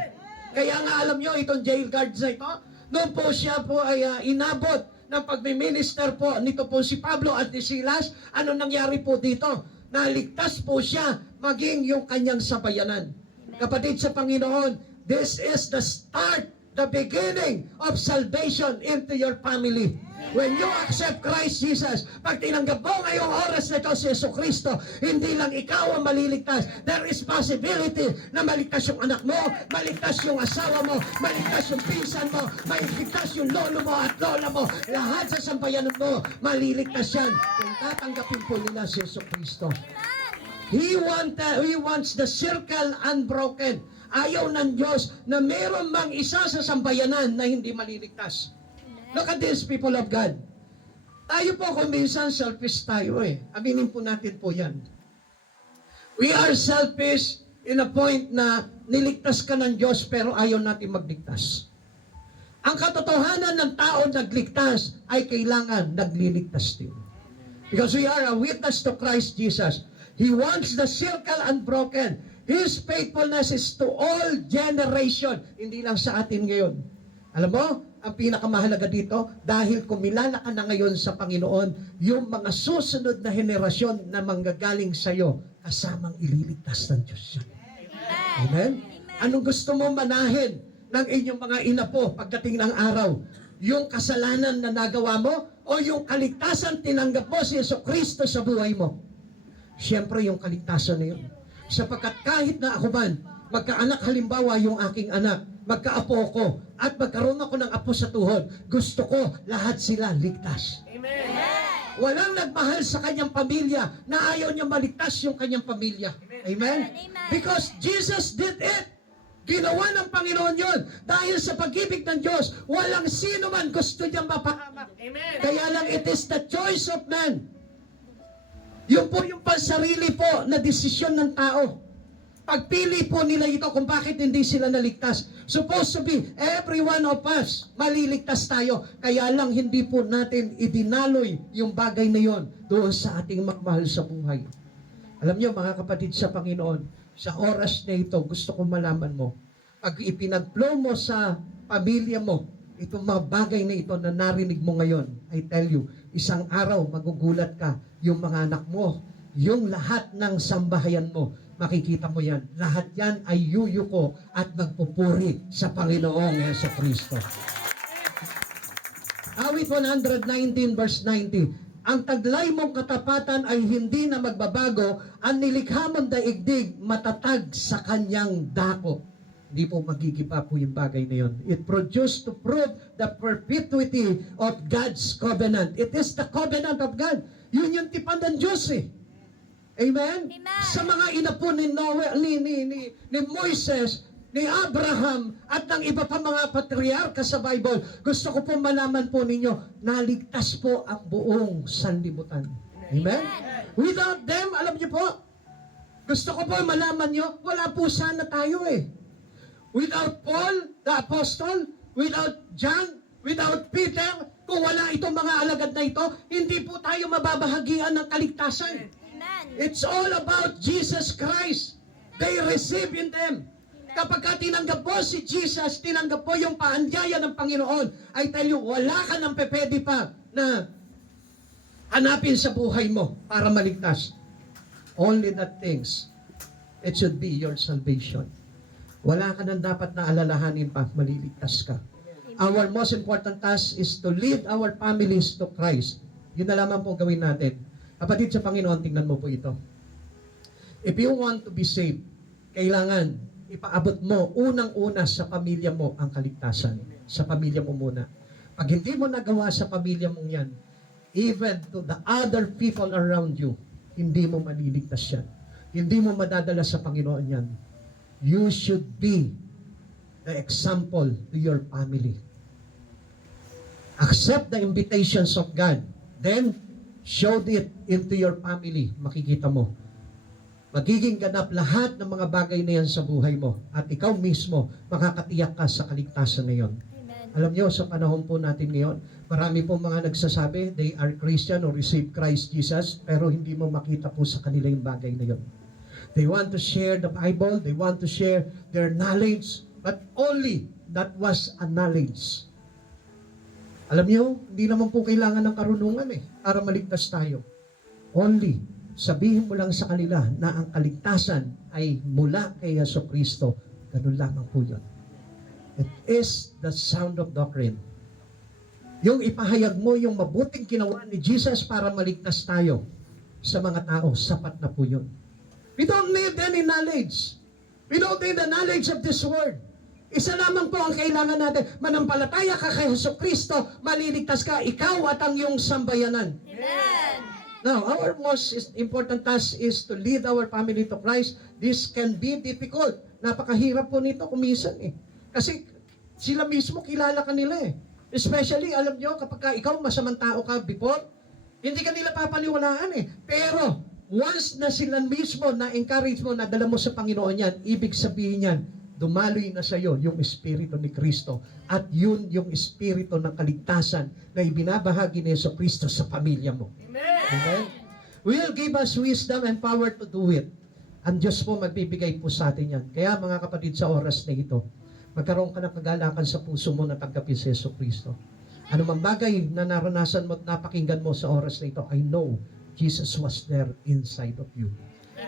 Kaya nga alam nyo, itong jail guards na ito, noon po siya po ay inabot ng pagmi-minister po nito po si Pablo at ni Silas. Ano nangyari po dito? Naligtas po siya maging yung kanyang sabayanan. Kapatid sa Panginoon, this is the start, the beginning of salvation into your family. When you accept Christ Jesus, pag tinanggap mo ngayong oras na ito si Jesucristo, hindi lang ikaw ang maliligtas. There is possibility na maligtas yung anak mo, maligtas yung asawa mo, maligtas yung pinsan mo, maligtas yung lolo mo at lola mo. Lahat sa sambayanan mo, maliligtas yan. Kung tatanggapin po nila si Jesucristo. He wants the circle unbroken. Ayaw ng Diyos na meron mang isa sa sambayanan na hindi maliligtas. Look at this, people of God. Tayo po kung minsan selfish tayo eh. Aminin po natin po yan. We are selfish in a point na niligtas ka ng Diyos pero ayaw natin magligtas. Ang katotohanan ng tao nagligtas ay kailangan nagliligtas din. Because we are a witness to Christ Jesus. He wants the circle unbroken. His faithfulness is to all generation. Hindi lang sa atin ngayon. Alam mo, ang pinakamahalaga dito, dahil kumilala ka na ngayon sa Panginoon, yung mga susunod na henerasyon na manggagaling sa iyo, kasamang ililigtas ng Diyos yan. Amen? Anong gusto mo manahin ng inyong mga inapo pagdating ng araw? Yung kasalanan na nagawa mo o yung kaligtasan tinanggap mo si Jesucristo sa buhay mo? Siyempre yung kaligtasan na yun. Sapagkat kahit na ako man, magkaanak halimbawa yung aking anak, magkaapo ko, at magkaroon ako ng apo sa tuhod, gusto ko lahat sila ligtas. Amen. Walang nagmahal sa kanyang pamilya na ayaw niya maligtas yung kanyang pamilya. Amen? Because Jesus did it. Ginawa ng Panginoon yun. Dahil sa pag-ibig ng Diyos, walang sino man gusto niyang mapahamak. Amen. Kaya lang it is the choice of man. Yun po yung pansarili po na desisyon ng tao. Pagpili po nila ito kung bakit hindi sila naligtas. Supposed to be, every one of us, maliligtas tayo. Kaya lang hindi po natin idinaloy yung bagay na yon doon sa ating magmahal sa buhay. Alam niyo mga kapatid sa Panginoon, sa oras na ito, gusto kong malaman mo, pag ipinag-flow mo sa pamilya mo, itong mga bagay na ito na narinig mo ngayon, I tell you, isang araw magugulat ka, yung mga anak mo, yung lahat ng sambahayan mo, makikita mo yan. Lahat yan ay yuyuko at magpupuri sa Panginoong Jesucristo. Awit 119 verse 90. Ang taglay mong katapatan ay hindi na magbabago, ang nilikha mong daigdig matatag sa kanyang dako. Hindi po magigiba po yung bagay na yun. It produced to prove the perpetuity of God's covenant. It is the covenant of God. Yun yung tipan ng Diyos eh. Amen? Amen. Sa mga inapo ni Noe, ni Moises, ni Abraham, at ng iba pa mga patriarka sa Bible, gusto ko po malaman po ninyo, naligtas po ang buong sanlibutan. Amen? Without them, alam niyo po, gusto ko po malaman nyo, wala po sana tayo eh. Without Paul, the apostle, without John, without Peter, kung wala itong mga alagad na ito, hindi po tayo mababahagian ng kaligtasan. It's all about Jesus Christ. They receive in them. Kapag ka tinanggap po si Jesus, tinanggap po yung paanyaya ng Panginoon, I tell you, wala ka nang pepede pa na hanapin sa buhay mo para maligtas. Only that things, it should be your salvation. Wala ka nang dapat na alalahanin pa, maliligtas ka. Our most important task is to lead our families to Christ. Yun na lamang po gawin natin. Kapatid sa Panginoon, tingnan mo po ito. If you want to be saved, kailangan ipaabot mo unang-una sa pamilya mo ang kaligtasan. Sa pamilya mo muna. Pag hindi mo nagawa sa pamilya mong yan, even to the other people around you, hindi mo maliligtas yan. Hindi mo madadala sa Panginoon yan. You should be the example to your family. Accept the invitations of God. Then, show it into your family. Makikita mo. Magiging ganap lahat ng mga bagay na yan sa buhay mo. At ikaw mismo, makakatiyak ka sa kaligtasan na yon. Alam niyo, sa panahon po natin ngayon, marami po mga nagsasabi, they are Christian or receive Christ Jesus, pero hindi mo makita po sa kanila yung bagay na yon. They want to share the Bible, they want to share their knowledge, but only that was a knowledge. Alam niyo, hindi naman po kailangan ng karunungan para maligtas tayo. Only, sabihin mo lang sa kanila na ang kaligtasan ay mula kay Jesucristo. Ganun lamang po yun. It is the sound of doctrine. Yung ipahayag mo yung mabuting ginawa ni Jesus para maligtas tayo sa mga tao, sapat na po yun. We don't need any knowledge. We don't need the knowledge of this word. Isa lamang po ang kailangan natin. Manampalataya ka kay Jesucristo, maliligtas ka, ikaw at ang iyong sambayanan. Amen. Now, our most important task is to lead our family to Christ. This can be difficult. Napakahirap po nito kumisan eh. Kasi sila mismo kilala ka nila eh. Especially, alam nyo, kapag ikaw masamang tao ka before, hindi ka nila papaniwalaan eh. Pero, once na sila mismo na-encourage mo, nadala mo sa Panginoon yan, ibig sabihin yan, dumaloy na sa iyo yung Espiritu ni Kristo. At yun yung Espiritu ng kaligtasan na ibinabahagi ni Jesucristo sa pamilya mo. Amen? Will give us wisdom and power to do it. Ang Diyos po magbibigay po sa atin yan. Kaya mga kapatid, sa oras na ito, magkaroon ka ng kagalakan sa puso mo na tanggapin si Jesucristo. Ano mang bagay na naranasan mo at napakinggan mo sa oras na ito, I know Jesus was there inside of you.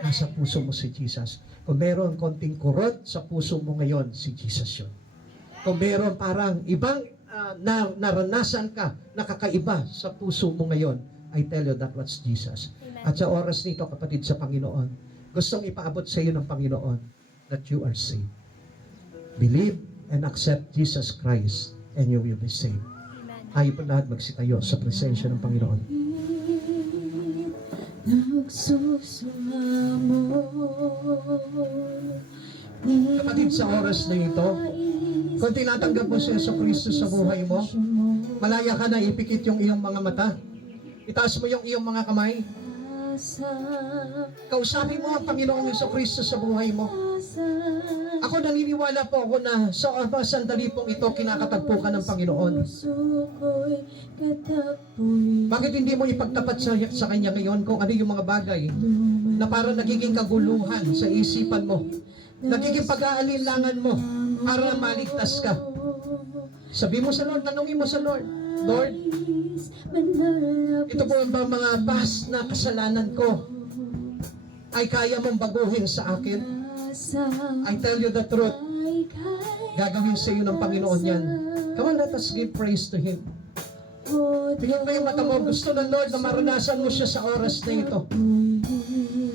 Nasa puso mo si Jesus. Kung meron konting kurot sa puso mo ngayon, si Jesus yun. Kung meron parang ibang naranasan ka, nakakaiba sa puso mo ngayon, I tell you that was Jesus. At sa oras nito, kapatid sa Panginoon, gustong ipaabot sa iyo ng Panginoon that you are saved. Believe and accept Jesus Christ and you will be saved. Tayo po lahat magsitayo sa presensya ng Panginoon. Kapatid, sa oras na ito, kung tinatanggap mo si Jesucristo sa buhay mo, malaya ka na ipikit yung iyong mga mata. Itaas mo yung iyong mga kamay. Kausapin mo ang Panginoong Jesucristo sa buhay mo. Ako naniniwala po ako na sa sandali pong ito kinakatagpo ka ng Panginoon. Bakit hindi mo ipagtapat sa Kanya ngayon kung ano yung mga bagay na parang nagiging kaguluhan sa isipan mo, nagiging pag-aalinlangan mo para maligtas ka? Sabi mo sa Lord, tanungin mo sa Lord, Lord, ito po ba mga past na kasalanan ko ay kaya mong baguhin sa akin? I tell you the truth. Gagawin sa iyo ng Panginoon yan. Come on, let us give praise to Him. Tingnan mo yung mata mo. Gusto ng Lord na maranasan mo siya sa oras na ito.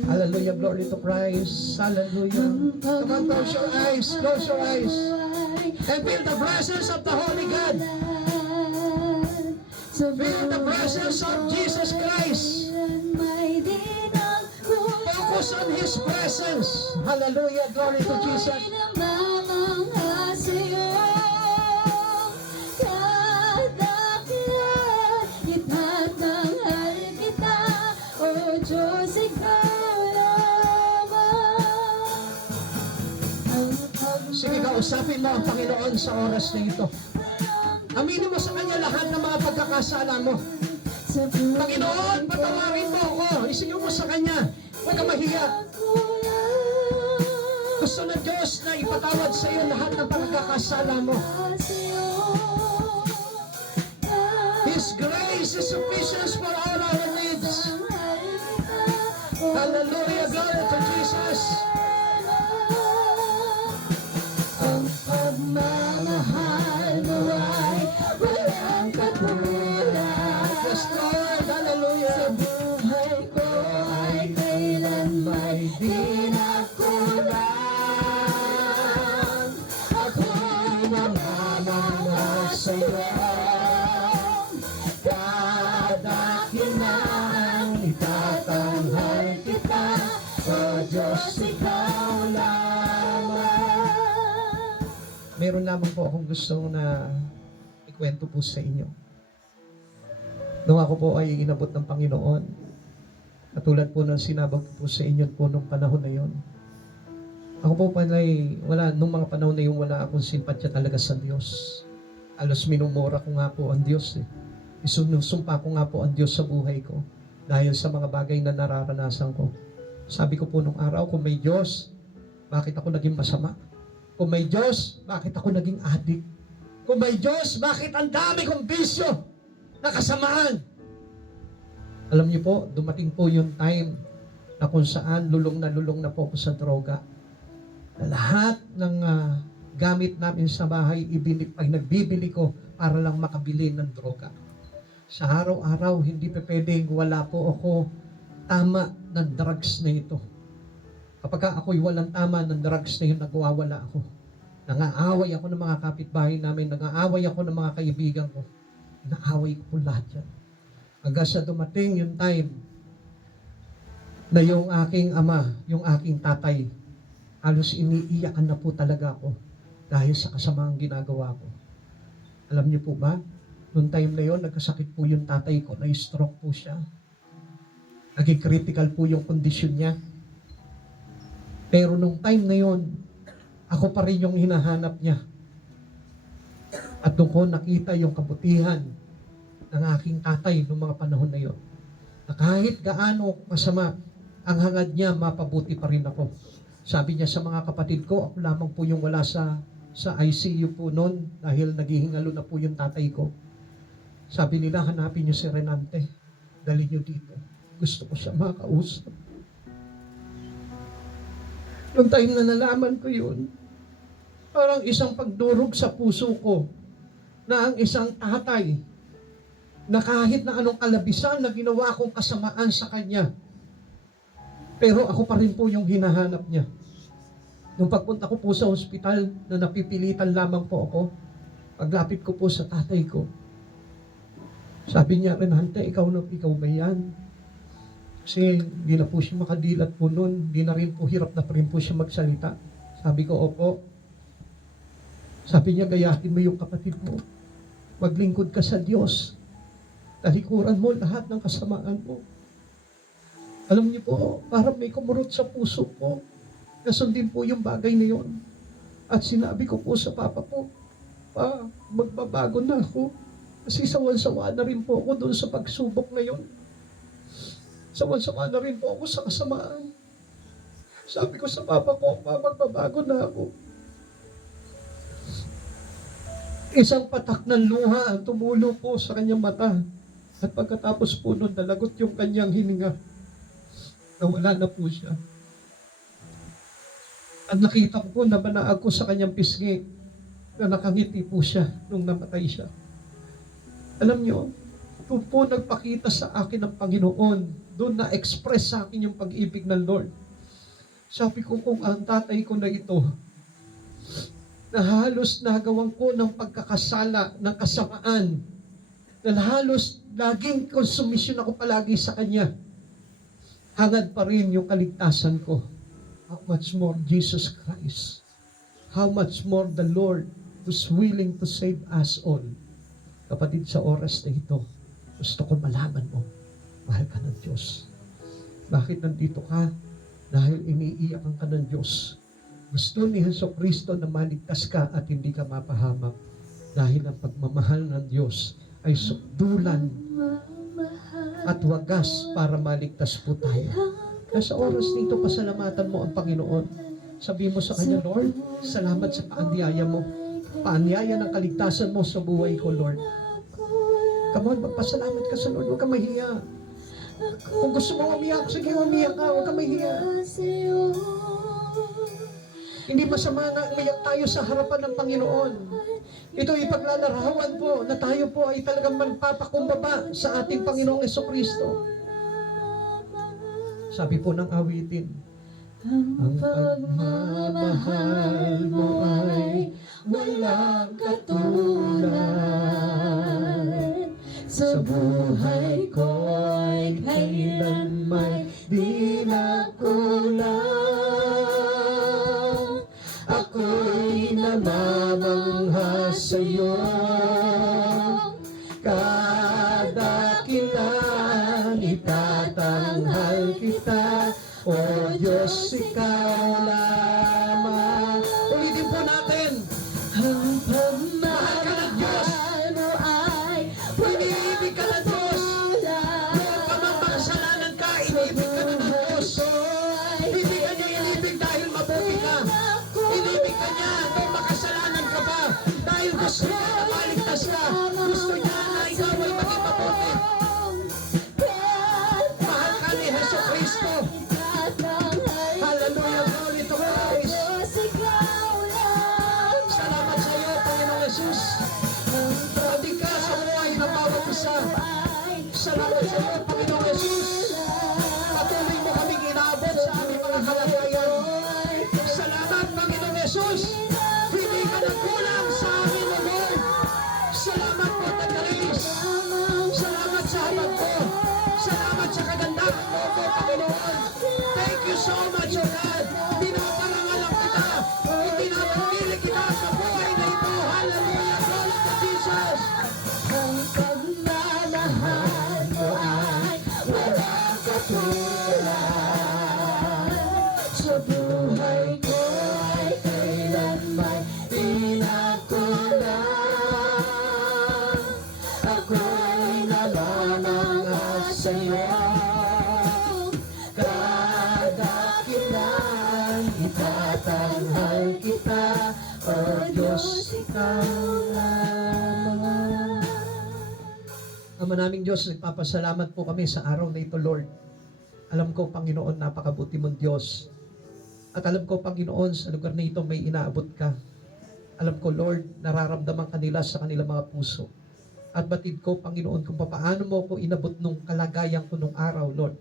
Hallelujah, glory to Christ. Hallelujah. Come on, close your eyes. Close your eyes. And feel the presence of the Holy God. Feel the presence of Jesus Christ. Focus on His presence. Hallelujah, glory to Jesus. Sige, kausapin mo ang Panginoon sa oras na ito. Aminin mo sa Kanya lahat ng mga pagkakasala mo. Panginoon, patawarin mo ako. Isingin mo sa Kanya. Huwag ka mahiya. Gusto ng Diyos na ipatawad sa iyo lahat ng pagkakasala mo. His grace is sufficient for all our needs. Hallelujah, glory to Jesus. Ang pagmamahal mo ay walang katulad. Yes, Lord, hallelujah. Sa buhay ko ay kailan may di nakulang. Ako'y namamahal sa'yo. Kada kinang itatanghal kita, O Diyos, ikaw lamang. Meron lamang po akong gusto na ikwento po sa inyo. Nung ako po ay inabot ng Panginoon, katulad po ng sinabag po sa inyo po nung panahon na yon. Ako po panay, nung mga panahon na yun, wala akong simpatya talaga sa Diyos. Alos minumura ko nga po ang Diyos. Isinusumpa ko nga po ang Diyos sa buhay ko dahil sa mga bagay na nararanasan ko. Sabi ko po nung araw, kung may Diyos, bakit ako naging masama? Kung may Diyos, bakit ako naging adik? Kung may Diyos, bakit ang dami kong bisyo na kasamaan? Alam niyo po, dumating po yung time na kung saan lulong na po ako sa droga. Na lahat ng gamit namin sa bahay, ay nagbibili ko para lang makabili ng droga. Sa araw-araw, hindi pa pwedeng wala po ako tama ng drugs na ito. Kapag ako'y walang tama ng drugs na yun, nagwawala ako. Nangaaway ako ng mga kapitbahay namin, nangaaway ako ng mga kaibigan ko. Naaway ko po lahat yan. Hanggang sa dumating yung time na yung aking ama, yung aking tatay, halos iniiyakan na po talaga ako dahil sa kasamaang ginagawa ko. Alam niyo po ba, noong time na yon, nagkasakit po yung tatay ko, na-stroke po siya. Naging critical po yung kondisyon niya. Pero nung time na yon, ako pa rin yung hinahanap niya. At doon ko nakita yung kabutihan ng aking tatay noong mga panahon na yon. Na kahit gaano masama ang hangad niya, mapabuti pa rin ako. Sabi niya sa mga kapatid ko, ako lamang po yung wala sa ICU po noon dahil naghihingalo na po yung tatay ko. Sabi nila, hanapin niyo si Renante. Dali niyo dito. Gusto ko siya makausap. Noong time na nalaman ko yun, parang isang pagdurog sa puso ko na ang isang tatay na kahit na anong kalabisan na ginawa kong kasamaan sa kanya, pero ako pa rin po yung hinahanap niya. Nung pagpunta ko po sa ospital na napipilitan lamang po ako, paglapit ko po sa tatay ko, sabi niya, Renante, ikaw ba yan? Kasi hindi na po siya makadilat po noon, hindi na rin po, hirap na pa rin po siya magsalita. Sabi ko, opo. Sabi niya, gayahin mo yung kapatid mo. Maglingkod ka sa Diyos. Talikuran mo lahat ng kasamaan mo. Alam niyo po, parang may kumurot sa puso ko. Nasundin po yung bagay na yon. At sinabi ko po sa papa ko, pa, magbabago na ako. Kasi sawan-sawa na rin po ako doon sa pagsubok ngayon. Sawan-sawa na rin po ako sa kasamaan. Sabi ko sa papa ko, pa, magbabago na ako. Isang patak ng luha ang tumulo po sa kanyang mata. At pagkatapos po nun, nalagot yung kanyang hininga. Nawala na po siya. At nakita ko po, nabanaag ko sa kanyang pisngi na nakangiti po siya nung namatay siya. Alam niyo, doon po nagpakita sa akin ng Panginoon. Doon na-express sa akin yung pag-ibig ng Lord. Sabi ko, kung ang tatay ko na ito, na halos nagawan ko ng pagkakasala, ng kasamaan, na halos laging konsumisyon ako palagi sa Kanya, hangad pa rin yung kaligtasan ko. How much more Jesus Christ? How much more the Lord who's willing to save us all? Kapatid, sa oras na ito, gusto ko malaman mo, mahal ka ng Diyos. Bakit nandito ka? Dahil iniiyakan ka ng Diyos. Gusto ni Jesucristo na maligtas ka at hindi ka mapahamak. Dahil ang pagmamahal ng Diyos ay sukdulan at wagas para maligtas po tayo. Kaya sa oras nito, pasalamatan mo ang Panginoon. Sabi mo sa Kanya, Lord, salamat sa paanyaya mo. Paanyaya ng kaligtasan mo sa buhay ko, Lord. Come on, magpasalamat ka sa Lord. Huwag ka mahiya. Kung gusto mo umiyak, sige umiyak ka. Huwag ka mahiya. Hindi masama na umiyak tayo sa harapan ng Panginoon. Ito ipaglalarawan po na tayo po ay talagang magpapakumbaba sa ating Panginoong Jesucristo. Sabi po ng awitin, ang pagmamahal mo ay walang katulad. Sa buhay ko'y kailanman di nakulang. Ako'y namamangha sa'yo, kadakilan itatanghal kita, O Diyos, ikaw lamang. Ulitin po natin. Ang pagmamahal mo ay iniibig ka ng Diyos. Noon pa mang makasalanan ka, iniibig ka na ng Diyos. Hindi ka niya inibig dahil mabuti ka. Inibig ka niya kung makasalanan ka pa. Dahil gusto niya na maligtas ka. Gusto niya na ikaw ay maging mabuti. Mahal ka ni Jesucristo. Hallelujah, glory to Christ. isa. Salamat sa iyo, Panginoong Jesus. Patuloy mo kaming inaabot sa aming mga kalagayan. Salamat, Panginoong Jesus. Hindi ka nagkulang sa amin, O Lord. Salamat po, Tagalis. Salamat sa habag ko. Salamat sa kagandahan mo po, Panginoon. Thank you so much, O God. Pinaparangalan kita. Ipinapagpili kita sa buhay na ito. Hallelujah. Glory to Jesus. Ang pagmamahal mo ay walang katulad. Sa buhay ko ay kailanman pinagkulang. Ako'y nalalangas sa'yo. Kadakilan, itatanghal kita, O Diyos, ikaw lamang. Ama naming Diyos, nagpapasalamat po kami sa araw na ito, Lord. Alam ko, Panginoon, napakabuti mong Diyos. At alam ko, Panginoon, sa lugar na ito may inaabot ka. Alam ko, Lord, nararamdaman kanila sa kanilang mga puso. At batid ko, Panginoon, kung paano mo ko inabot nung kalagayan ko nung araw, Lord.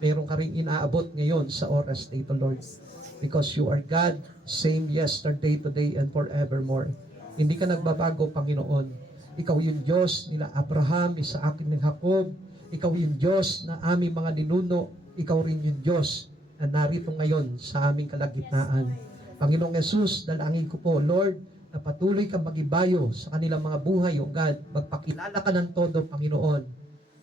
Meron ka rin inaabot ngayon sa oras na ito, Lord. Because you are God, same yesterday, today, and forevermore. Hindi ka nagbabago, Panginoon. Ikaw yung Diyos nila Abraham, Isaac, ng Jacob. Ikaw yung Diyos na aming mga ninuno. Ikaw rin yung Diyos na narito ngayon sa aming kalagitnaan. Panginoong Jesus, dalangin ko po, Lord, na patuloy kang magibayo sa kanilang mga buhay, O God. Magpakilala ka ng todo, Panginoon.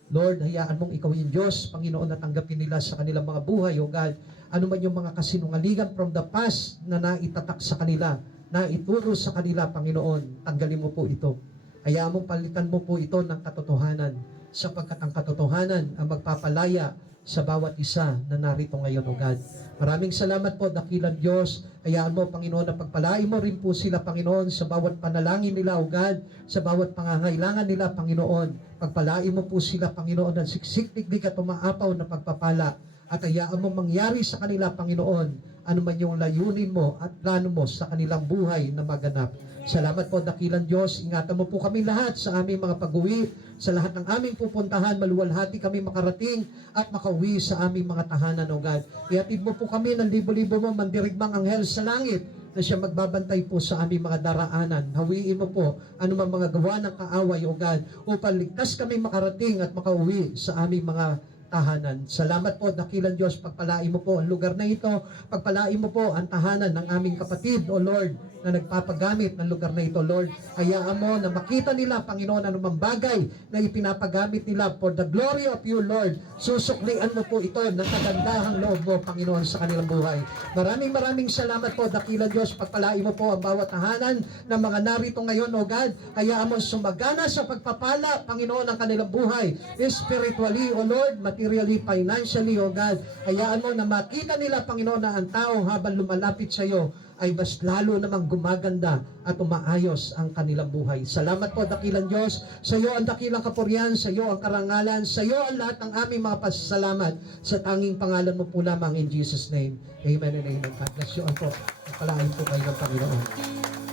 Lord, hayaan mong ikaw yung Diyos, Panginoon, na tanggapin nila sa kanilang mga buhay, O God. Ano man yung mga kasinungalingan from the past na naitatak sa kanila, na ituro sa kanila, Panginoon, tanggalin mo po ito. Hayaan mong palitan mo po ito ng katotohanan, sapagkat ang katotohanan ang magpapalaya sa bawat isa na narito ngayon, O God. Maraming salamat po, dakilang Diyos. Hayaan mo, Panginoon, na pagpalain mo rin po sila, Panginoon, sa bawat panalangin nila, O God, sa bawat pangangailangan nila, Panginoon. Pagpalain mo po sila, Panginoon, ng siksik-digdig at umaapaw na pagpapala. At hayaan mo mangyari sa kanila, Panginoon, ano man yung layunin mo at plano mo sa kanilang buhay na maganap. Salamat po, dakilang Diyos. Ingatan mo po kami lahat sa aming mga pag-uwi, sa lahat ng aming pupuntahan, maluwalhati kami makarating at makauwi sa aming mga tahanan, O God. Ihatid mo po kami ng libo-libo mo mandirigmang anghel sa langit na siya magbabantay po sa aming mga daraanan. Hawiin mo po anumang mga gawa ng kaaway, O God, upang ligtas kami makarating at makauwi sa aming mga tahanan. Salamat po, dakilang Diyos. Pagpalain mo po ang lugar na ito. Pagpalain mo po ang tahanan ng aming kapatid, O Lord, na nagpapagamit ng lugar na ito, Lord. Hayaan mo na makita nila, Panginoon, anumang bagay na ipinapagamit nila for the glory of you, Lord. Susuklian mo po ito ng kagandahang loob mo, Panginoon, sa kanilang buhay. Maraming salamat po, dakilang Diyos. Pagpalain mo po ang bawat tahanan ng mga narito ngayon, O God. Hayaan mo sumagana sa pagpapala, Panginoon, ang kanilang buhay. Spiritually, O Lord, materially, financially, O God. Hayaan mo na makita nila, Panginoon, na ang tao habang lumalapit sa iyo ay mas lalo namang gumaganda at umaayos ang kanilang buhay. Salamat po, dakilang Diyos. Sa iyo ang dakilang kapurihan, sa iyo ang karangalan, sa iyo ang lahat ng aming mga pasasalamat sa tanging pangalan mo po lamang in Jesus' name. Amen and amen. God bless you all po. Pagpalain po kayo ng Panginoon.